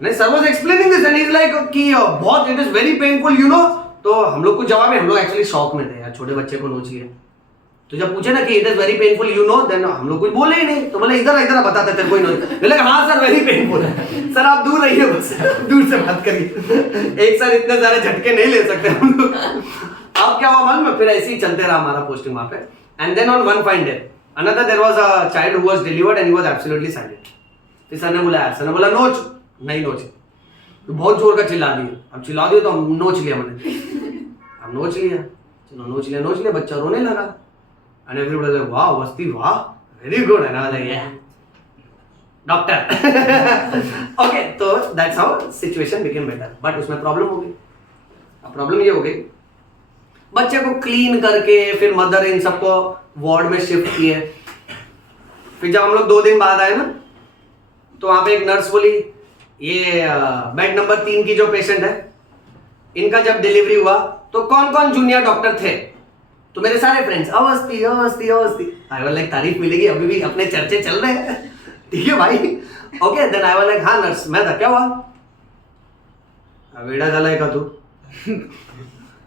नहीं sir was explaining this and he is like कि बहुत it is very painful you no. तो हम लोग को जवाब है, हम लोग एक्चुअली शॉक में थे यार, छोटे बच्चे को नोच लिए. तो जब पूछे ना कि it is very painful you know, then हम लोग कुछ बोले ही नहीं. तो बोले इधर इधर बताते थे कोई नोच. बोले हाँ सर वेरी पेनफुल है. सर आप दूर रहिए, बस दूर से बात करिए, एक साथ इतने सारे झटके नहीं ले सकते हम लोग. अब क्या हुआ मालूम है, फिर ऐसे ही चलते रहा हमारा पोस्टिंग वहां पे. And then on one fine day another there was a child who was delivered and he was absolutely silent. फिर सर ने बुलाया, सर ने बोला नोच. नहीं नोचे. तो बहुत जोर का चिल्ला दिए. अब चिल्ला दिए तो हम नोच लिया. मैंने हम नोच लिया, चलो नोच लिया. बच्चा रोने लगा. एंड एवरीबॉडी लाइक वाह वस्ती वाह very good. And I was like doctor. Okay, तो that's how situation became better. But उसमें प्रॉब्लम हो गई. अब प्रॉब्लम ये हो गई, बच्चे को क्लीन करके फिर मदर इन सबको वार्ड में शिफ्ट किए. फिर जब हम लोग 2 दिन बाद आए ना, तो वहां पे एक नर्स बोली ये बेड नंबर 3 की जो पेशेंट है, इनका जब डिलीवरी हुआ तो कौन कौन जूनियर डॉक्टर थे? तो मेरे सारे friends Awasthi Awasthi Awasthi. I was like तारीफ मिलेगी, अभी भी अपने चर्चे चल रहे हैं. ठीक है भाई. Okay, then I was like हाँ नर्स. मैं था क्या हुआ? वेड़ा झालाय का तू?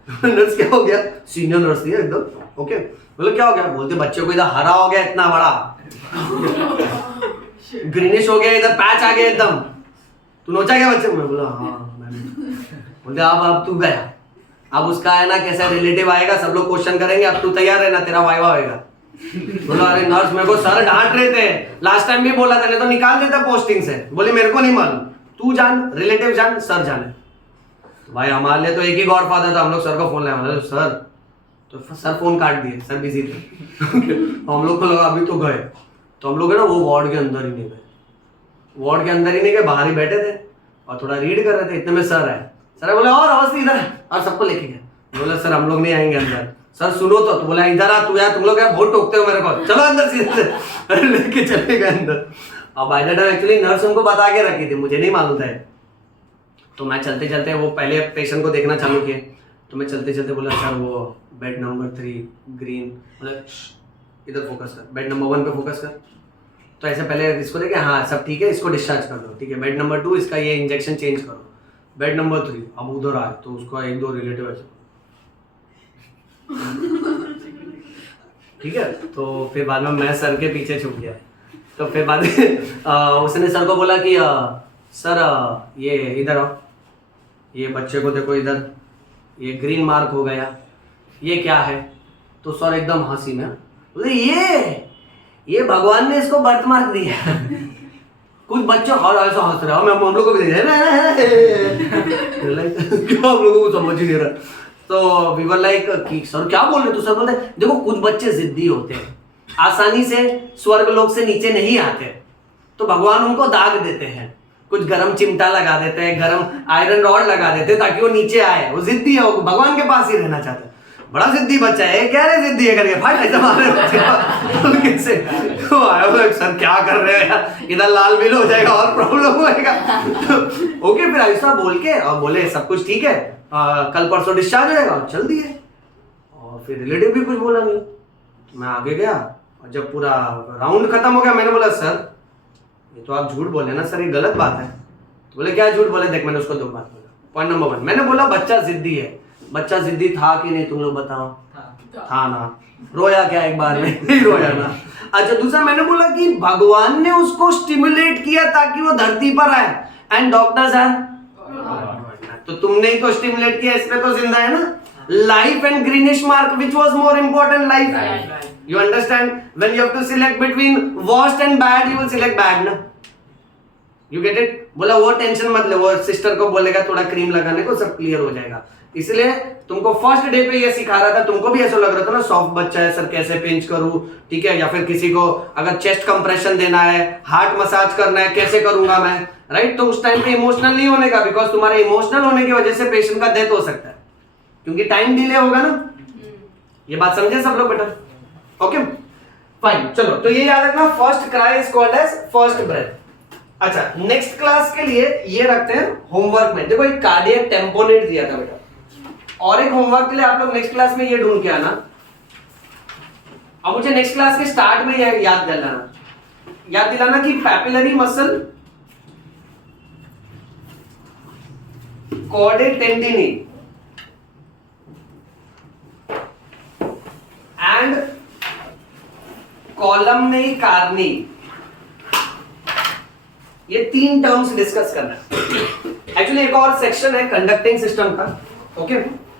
नर्स क्या हो गया, सीनियर नर्स थी एकदम। ओके, बोले क्या हो गया, बोलते बच्चे को इधर हरा हो गया इतना बड़ा, ग्रीनिश हो गया, इधर पैच आ गया एकदम, तू नोचा क्या बच्चे को? मैं बोला हाँ मैंने। बोलते अब तू गया, अब उसका है ना कैसा रिलेटिव आएगा, सब लोग क्वेश्चन करेंगे, अब तू तैयार रहना, तेरा वाइवा होएगा। बोला अरे नर्स मेरे को सर डांट रहे थे, लास्ट टाइम भी बोला था, नहीं तो निकाल देता पोस्टिंग से। बोले मेरे को नहीं मालूम, तू जान, रिलेटिव जान, सर जाने। तो भाई हमारे लिए तो एक ही गॉडफादर था, हम लोग सर को फोन लगाया, सर, तो सर फोन काट दिए, सर बिजी थे। हम लोग को लगा अभी तो गए, तो हम लोग है ना वो वार्ड के अंदर ही नहीं गए, वार्ड के अंदर ही नहीं गए, बाहर ही बैठे थे और थोड़ा रीड कर रहे थे। इतने में सर आए, सर बोले और अवस्थी इधर, और सबको लेके गए। बोला सर हम लोग नहीं आएंगे अंदर। सर सुनो तो बोला इधर आ तू, यार तुम लोग यार बहुत टोकते हो मेरे को, चलो अंदर सीधे। लेके चले गए अंदर। अब by the time actually nurse उनको बता के रखी थी, मुझे नहीं मालूम था। तो मैं चलते चलते वो पहले पेशेंट को देखना चालू किए, तो मैं चलते चलते बोला सर वो बेड नंबर 3 ग्रीन, मतलब इधर फोकस कर, बेड नंबर 1 पे फोकस कर। तो ऐसे पहले इसको देखे, हाँ सब ठीक है, इसको डिस्चार्ज कर दो, ठीक है। बेड नंबर 2 इसका ये इंजेक्शन चेंज करो। बेड नंबर 3 अब उधर आए तो उसका 1-2 रिलेटिव ऐसे, ठीक है। तो फिर बाद में मैं सर के पीछे छुप गया। तो फिर बाद में उसने सर को बोला कि सर ये इधर आओ, ये बच्चे को देखो इधर, ये ग्रीन मार्क हो गया, ये क्या है? तो सर एकदम हंसी में बोले ये भगवान ने इसको बर्थ मार्क दिया। कुछ बच्चे और ऐसा हंस रहे हो, हम लोग को भी देख रहे हैं, क्या हम लोगों को समझ ही नहीं रहा। तो वी वर लाइक कि सर क्या बोल रहे? तो सर बोलते देखो कुछ बच्चे जिद्दी होते हैं, आसानी से स्वर्ग लोक से नीचे नहीं आते, तो भगवान उनको दाग देते हैं, कुछ गरम चिमटा लगा देते हैं, गरम आयरन रॉड लगा देते हैं ताकि वो नीचे आए। वो जिद्दी है, वो भगवान के पास ही रहना चाहता है। बड़ा जिद्दी बच्चा है, क्या रे जिद्दी है करके फाइट ऐसे मारे बच्चे से। तो आया सर क्या कर रहे हो यार, इधर लाल बिल हो जाएगा और प्रॉब्लम होएगा। ओके, फिर ऐसा बोल के और बोले सब कुछ ठीक है, कल परसों डिस्चार्ज हो जाएगा, चल दिए। और फिर रिलेटिव भी कुछ बोला नहीं, तो मैं आगे गया और जब पूरा राउंड खत्म हो गया मैंने बोला सर ये तो आप झूठ बोले ना सर, ये गलत बात है। तो बोले क्या झूठ बोले? देख मैंने उसको 2 बात बोला। पॉइंट नंबर 1 मैंने बोला बच्चा जिद्दी है। बच्चा जिद्दी था कि नहीं तुम लोग बताओ? था ना। रोया क्या एक बार में? नहीं रोया ना। अच्छा, दूसरा मैंने बोला कि भगवान ने उसको स्टिमुलेट किया ताकि वो धरती पर आए, एंड डॉक्टर्स आए, तो तुमने ही तो स्टिमुलेट किया, इसमें तो जिंदा है ना। Life and greenish mark, which was more important? Life. You understand? When you have to select between worst and bad, you will select bad ना। You get it? बोला वो टेंशन मत ले, वो सिस्टर को बोलेगा थोड़ा क्रीम लगाने को, सब क्लियर हो जाएगा। इसलिए तुमको फर्स्ट डे पे ये सिखा रहा था, तुमको भी ऐसा लग रहा था ना सॉफ्ट बच्चा है सर कैसे पिंच करूं, ठीक है, या फिर किसी को अगर चेस्ट कंप्रेशन देना है, हार्ट मसाज करना है, कैसे करूंगा मैं, राइट। तो उस टाइम पे इमोशनल नहीं होने का, बिकॉज तुम्हारे इमोशनल होने की वजह से पेशेंट का डेथ हो सकता है, क्योंकि टाइम डिले होगा ना। ये बात समझे सब लोग बेटा? ओके फाइन, चलो तो ये याद रखना, first cry is called as first breath. अच्छा, नेक्स्ट क्लास के लिए ये रखते हैं होमवर्क में। देखो एक कार्डियक टेम्पोनेट दिया था बेटा, और एक होमवर्क के लिए आप लोग नेक्स्ट क्लास में ये ढूंढ के आना। अब मुझे नेक्स्ट क्लास के स्टार्ट में याद दिलाना कि papillary muscle, chordae tendineae and columnae carneae, ये 3 टर्म्स डिस्कस करना है। एक्चुअली एक और सेक्शन है कंडक्टिंग सिस्टम का। ओके,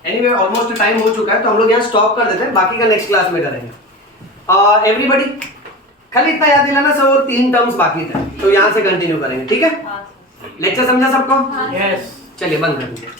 एनीवे ऑलमोस्ट टाइम हो चुका है, तो हम लोग यहाँ स्टॉप कर देते हैं, बाकी का नेक्स्ट क्लास में करेंगे। एवरीबॉडी खाली इतना याद दिलाना सर, वो 3 टर्म्स बाकी थे, तो यहाँ से कंटिन्यू करेंगे, ठीक है? लेक्चर समझा सबको? यस। चलिए बंद कर दीजिए।